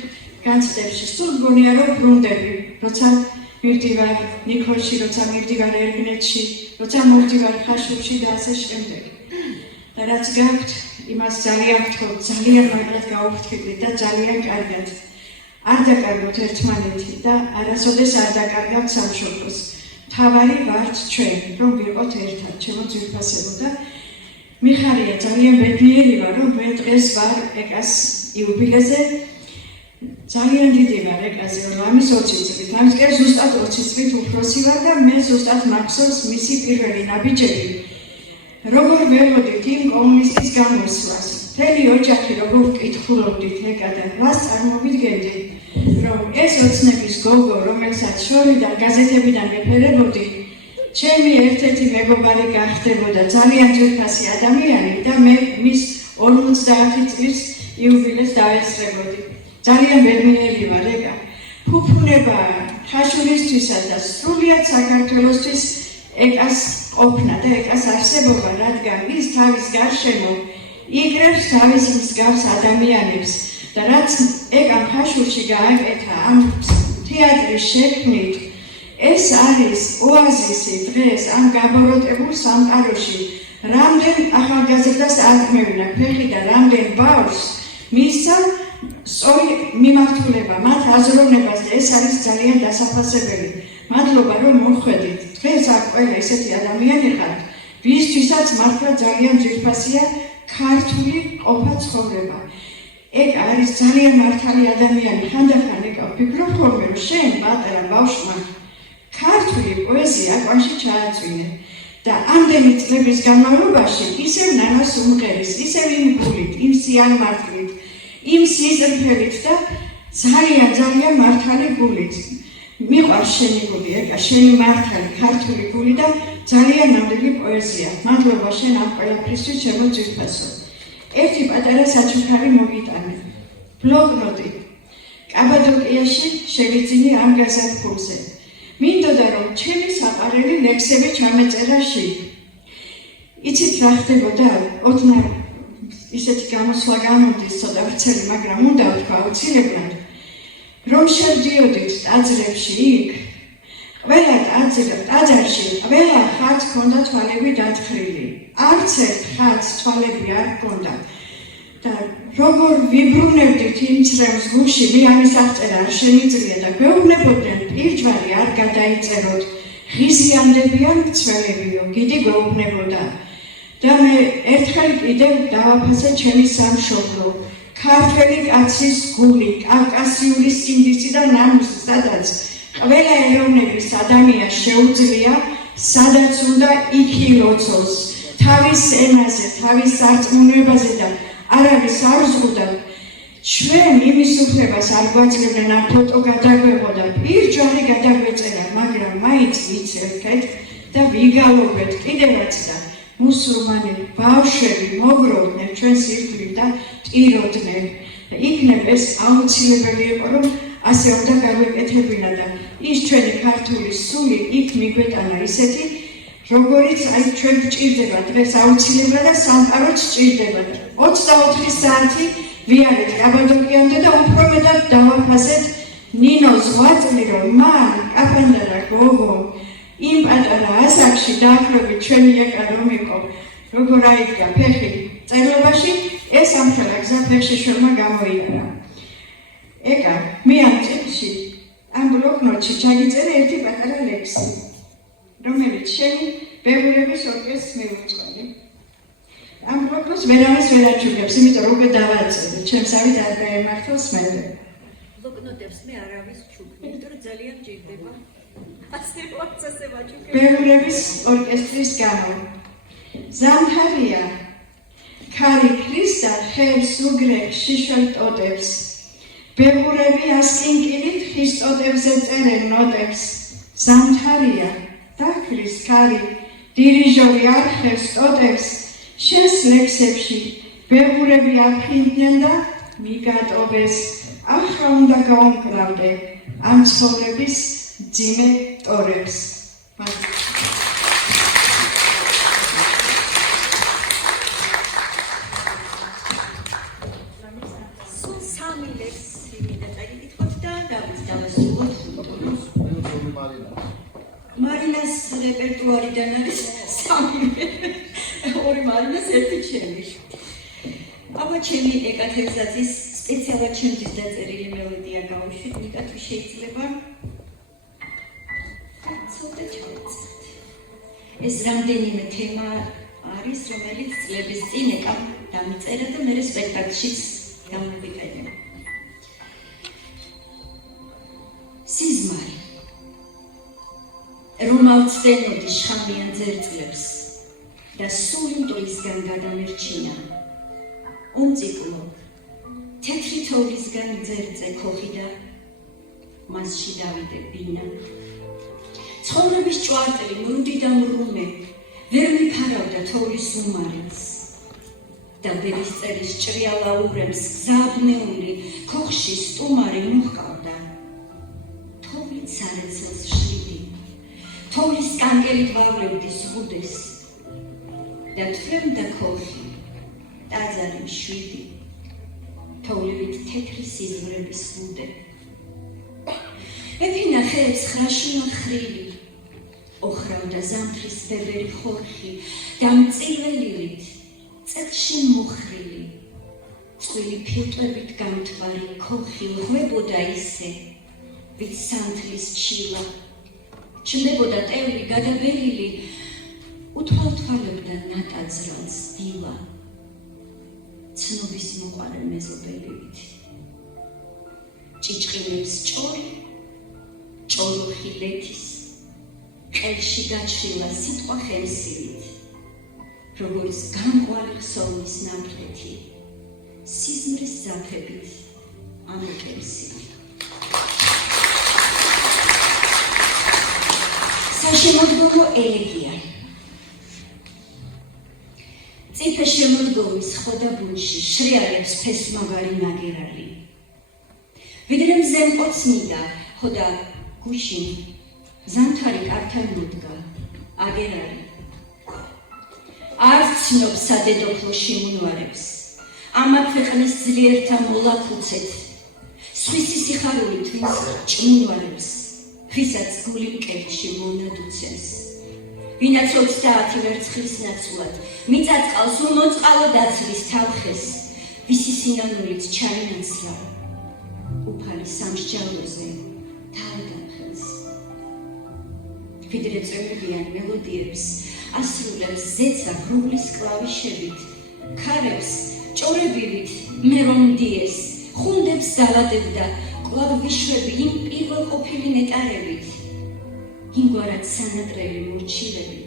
განცდებში სულ მგონია რომ ბრუნდები როცა მივდივარ ნიქოლში როცა მივდივარ ერგნეთში როცა მოვდივარ ხაშურში და ასე შემდეგ და რაც გაქვთ იმას ძალიან ვთქვით ძალიან მაგრად გაუფრთხილდით და ძალიან კარგად არ დაკარგოთ ერთმანეთი და არასოდეს არ დაკარგავთ სამშობლოს მთავარი ვართ ჩვენ რომ ვიყოთ ერთად ჩემო ძვირფასებო და მიხარია ძალიან ბედნიერი ვარ რომ მე დღეს ვარ ეკას იუბილეზე ძალიან დიდი ვარ ეკაზე რომ ამის 20 წლით ამის კი ზუსტად 20 წლით უფროსი ვარ და მე ზუსტად მაქსოს მისი პირველი ნაბიჯები როგორ ველოდით იმ კომუნისტის გამოსვლას მთელი ოჯახი როგორ ვკითხულობდით ეკა და რას წარმოვიდგენდი რომ ეს ოცნების გოგო რომელსაც შორიდან გაზეთებიდან ვეფერებოდი ჩემი ერთ-ერთი მეგობარი გახდებოდა ძალიან ძვირფასი ადამიანი და მე მის 50 წლის იუბილეს დავესწრებოდი ძალიან ბედნიერი ვარ ეკა ფუფუნება ხაშურისთვისა და სრულიად საქართველოსთვის ეკას ყოფნა და ეკას არსებობა რადგან ის თავის გარშემო იკრებს თავის მსგავს ადამიანებს და რაც ეკამ ხაშურში გააკეთა ამ თეატრის შექმნით ეს არის ოაზისი დღეს ამ გაბოროტებულ სამყაროში რამდენ ახალგაზრდას აკმევინა ფეხი და რამდენ ბავშვს მისცა სწორი მიმართულება მათ აზროვნებას და ეს არის ძალიან დასაფასებელი მადლობა რომ მოხვედით დღეს აქ ყველა ესეთი ადამიანი ხართ ვისთვისაც მართლა ძალიან ძვირფასია ქართული ყოფა ცხოვრება ეგ არის ძალიან მართალი ადამიანი ხანდახან ეკა ვფიქრობ ხოლმე რომ შენ პატარა ბავშვმა ქართული პოეზია კვანში ჩააწვინე და ამდენი წლების განმავლობაში ისევ ნანას უმღერის ისევ იმ გულით იმ სიამართლით იმ სიზრფელით და ძალიან მართალი გულით მიყვარს შენი გული ეკა შენი მართალი ქართული გული და ძალიან ნამდვილი პოეზია მადლობა შენ ამ ყველაფრისთვის ჩემო ძვირფასო ერთი პატარა საჩუქარი მოგიტანე ბლოკნოტი კაბადოკიაში შევიძინე ამ გაზაფხულზე მინდოდა რომ ჩემი საყვარელი ლექსები ჩამეწერაში იცით რა ხდებოდა ოდნავ ისეთი გამოსვლა გამოდის ცოტა ვრცელი მაგრამ უნდა ვთქვა აუცილებლად რომ შევდიოდით ტაძრებში იქ ყველა ტაძარში ყველა ხატს ჰქონდა თვალები დათხრილი არც ერთ ხატს თვალები არ ჰქონდა და როგორ ვიბრუნებდით იმ წრემს გულში მე ამის აღწერა არ შემიძლია და გვეუბნებოდნენ პირჯვარი არ გადაიწეროთ ღიზიანდებიან მცველებიო გიდი გვეუბნებოდა და მე ერთხელ კიდევ დავაფასე ჩემი სამშობლო ქართველი კაცის გული კავკასიური სინდისი და ნამუსი სადაც ყველა ეროვნების ადამიანს შეუძლია სადაც უნდა იქი ლოცოს თავის ენაზე თავის სარწმუნოებაზე და არავის არ ზღუდავ ჩვენ იმის უფლებას არ გვაძლევდნენ ამ ფოტო გადაგვეღოდა პირჯვარი გადაგვეწერა, მაგრამ მაინც ვიცერქეთ და ვიგალობეთ კიდევაც და მუსულმანი ბავშვები მოგროვდნენ ჩვენს ირგვლივ და ტიროდნენ და იქნებ ეს აუცილებელი იყო რომ ასე უნდა გაგვეკეთებინა და ის ჩვენი ქართული სული იქ მიგვეტანა ისეთი როგორც აი ჩვენ გვჭირდება დღეს აუცილებლად და სამყაროც სჭირდება 24 საათი ვიარეთ კაბადოკიამდე და უფრო მეტად დავაფასეთ ნინო ზღვაწლი რომ მან კაფანდა და გოგო იმ პატარა ასაკში დაახლოებით ჩვენი ეკა რომ იყო როგორ აიდგა ფეხი წერლობაში ეს ამხელა გზა ფეხში შორმა გამოიარა ეკა მე ამ წელში ამ ბლოკნოტში ჩაგიწერე ერთი პატარა ლექსი რომელიც შენი ბეღურების ორკესტრს მეუწყალი ამ ბლოკნოტს ვერავის ვერ აჩუქებს იმიტომ რომ გადავაწერე ჩემსავით არ გაემართოს მე ბლოკნოტებს მე არავის ჩუქნი იმიტომ რომ ძალიან ჭირდება ბეღურების ორკესტრის გამო ზამთარია ქარი ქრის და ხევს უგრეხ შიშველ ტოტებს ბეღურები ასკინკილით ხის ტოტებზე წერენ ნოტებს ზამთარია დაქრის ქარი დირიჟორი არხევს ტოტებს შენს ლექსებში ბეღურები აფრინდნენ და მიგატოვეს ახლა უნდა გაუმკრავდე ამ ცხოვრების ძიმე ტორებს სულ სამი ლექსი გადაგიკითხოთ და დავასრულოთ მარინას რეპერტუარიდან არის სამი ორი მარინას ერთი ჩემი აბა ჩემი ეკათერზაძის სპეციალად ჩემთვის დაწერილი მელოდია გავუშვით ნიკა თუ შეიძლება ცოტა ჩავწერთ ეს რამდენიმე თემა არის რომელიც წლების წინ ეკამ დამიწერა და მე სპექტაკლშიც გამოვიყენე სიზმარი რომელს დენოდი შხამიან ძერწლებს და სული მტვრისგან გადამერჩინა უმწიკლო თეთრი თოვლისგან ძერწე ქოხი და მასში დავიდე ბინა ცხოვრების ჭვარტელი მრუდი და მრუმე ვერ მიფარავდა თოვლის უმარელს და ბედისწერის ჭრიალა ურემს გზაბნეული ქოხში სტუმარი მოჰყავდა თოვლით სარეცელს შლიდი თოვლის კანკელით ვავლებდი ზღუდეს და თვრემდა ქოხი ტაძარი მშვიდი თოვლივით თეთრი სიზმრების ბუდე ეფინა ხეებს ხრაში მახრილი ოხრავდა ზამთრის ბებერი ხორხი და მწილველივით წელში მოხრილი წვილი ფილტვებით გამთვარი ქოხი ღვებოდა ისე ვით სანთლის ჩილა ჩნდებოდა ტევრი გადაბერილი უთვალთვალებდა ნატაძრალს დილა ცნობის მოყარე მეზობელივით ჭიჭყინებს ჭორი ჭოროხი ლეთის ყელში გაჩრილა სიტყვა ხელსივით როგორც გამყვალი ხსოვნის ნამფლეთი სიზმრის ზაფებით ამოკერსი საშემოდგომო ელეგია წიფე შემოდგომის ხოდაბუნში შრიალებს ფესმავარი ნაგერალი ვიდრე მზემყოცნიდა ხოდა გუშინ ზამთარი კართან მოდგა აგერარი არ ცნობს სადედოფლო შემუნვარებს ამა ქვეყნის ძლიერთა მოლაქუცეთ სხვისი სიხარულით ვინც ჭმუნვარებს ვისაც გული მკერდში მონადუცეს ვინაც 30 ვერცხლის ნაცვლად მიწაწყალს უმოწყალო დაცვის თავხეს ვისი სინანულით ჩაინაცლა უფალი სამსჯავროზე თავდამხელს ვიდრე წვიმებიან მელოდიებს ასრულებს ზეცა ღრუბლის კლავიშებით ქარებს ჭორებივით მე რომ მდიეს ხუნდებს დავადებდა კვლავ ვიშვები იმ პირველ ყოფილი ნეტარებით იმგვარად სანატრელი მორჩილებით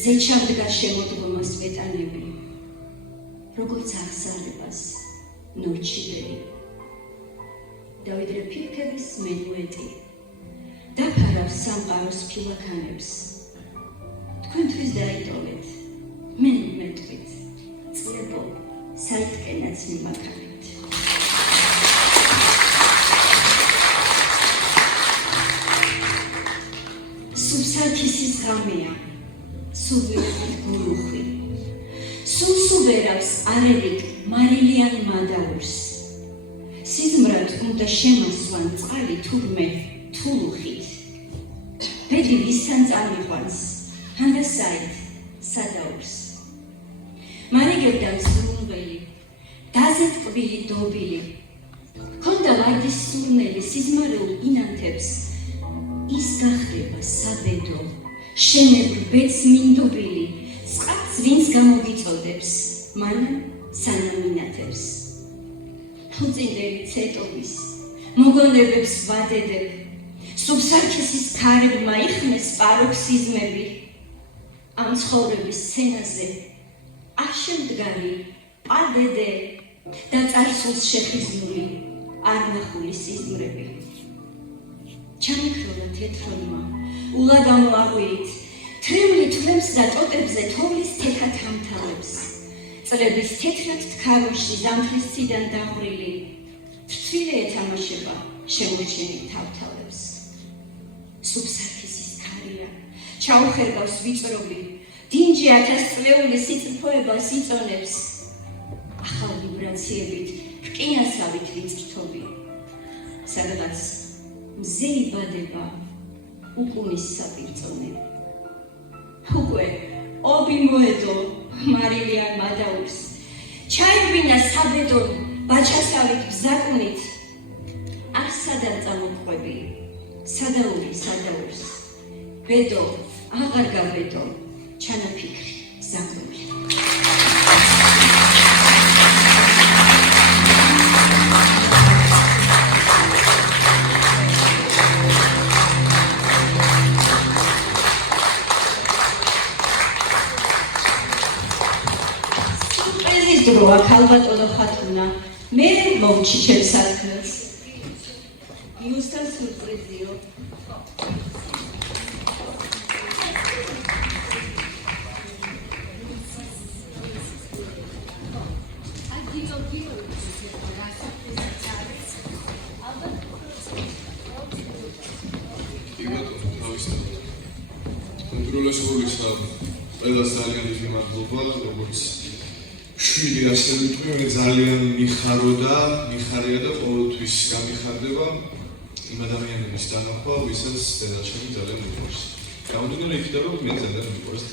ზეჩამდგა შემოდგომას ვეტანები როგორც აღსარებას ნორჩიდელი და ვიდრე ფიფქების მენუეტი დაფარავს სამყაროს ფილაქანებს თქვენთვის დაიტოვეთ მე მეთქვით წლებო საიტკენაც მიმაქარეთ სუბსარქისის ღამეა სუვერენით გურუხვი სულსუვერავს არევიკ მარილიან მადაურს სიზმრად უნდა შემოსვან წყალი თურმე თულუხით ბედი ვისთან წამიყვანს ჰანდასაით სადაურს მარიგებდა მსურუნველი დაზეთკბილი დობილი ქონდა ვარდის სურნელი სიზმარეულ ინანთებს ის გახდება საბედო შენებრ ბედს მინდობილი წყაც ვინც გამოგიწოდებს მანამ სანამ ინათებს ფუძინდელი ცეტობის მოგონებებს ვადედებ სუბსარქისის ქარებმა იხმეს პაროქსიზმები ამ ცხოვრების სცენაზე აშემდგარი პადედე და წარსულს შეხიზნული არნახული სიზმრები ჩამიქროლა თეთრონმა ულადამო აღვირით თრემლი თვლებს და ტოტებზე თოვლის თექა თამთალებს წლების თეთრად თქაროში ზამთრის ციდან დაღვრილი თრთვილე ეთამაშება შემორჩენილ თავთალებს სუბსარქისის ქარია ჩაუხერგავს ვიწრობი დინჯი ათასწლეული სიწრფოებას იწონებს ახალ ვიბრაციებით რკინასავით ვიწრთობი სადღაც მზე იბადება უკუნის საპირწონე უკვე ობი მოედო მარილიან მადაურს ჩაირბინა საბედონ ბაჩასავით ბზაკუნით არ სადარ წამოყვები სადაური სადაურს ბედო აღარ გაბედო ჩანაფიქრი ზაგრული დროა ქალბატონო ხათუნა მე მომჩი ჩემს საქმეს იუსტან სურპრიზიო კონტროლეს როლისა ყველას ძალიან დიდი მადლობა როგორც შვილი ასე ვიტყვი მე ძალიან მიხარია და ყოველთვის გამიხარდება იმ ადამიანების დანახვა ვისაც დედაჩემი ძალიან მიყვარს გამოდიოდი იქიდან რომ მე ძალიან მიყვარს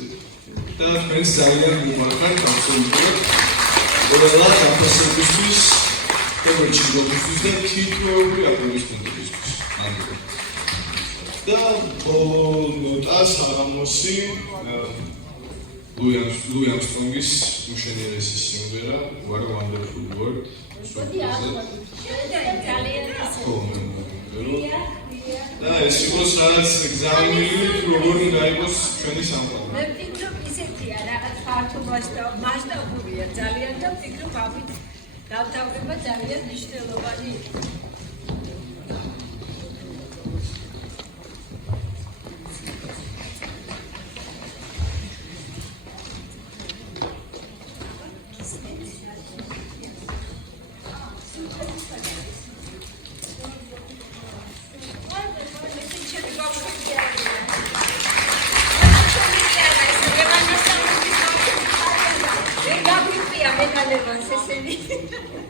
და თქვენს ძალიან მიყვარხარ აბსოლუტურად ყველა დაფასებისთვის როგორც ჩიგობისთვის და თითოეული აპლოდისმენტებისთვის და ნოტა საღამოსი Louis Armstrong's მუშენიერესი სიმღერა What a Wonderful World. და ეს იყოს რაღაც ეგზამენები როგორ უნდა იყოს ჩვენი სამყარო. მე ვფიქრობ ისეთია რაღაც ფართო მასშტაბურია ძალიან და ვფიქრობ ამით დავთავრება ძალიან მნიშვნელოვანი იქნება. Levanta esse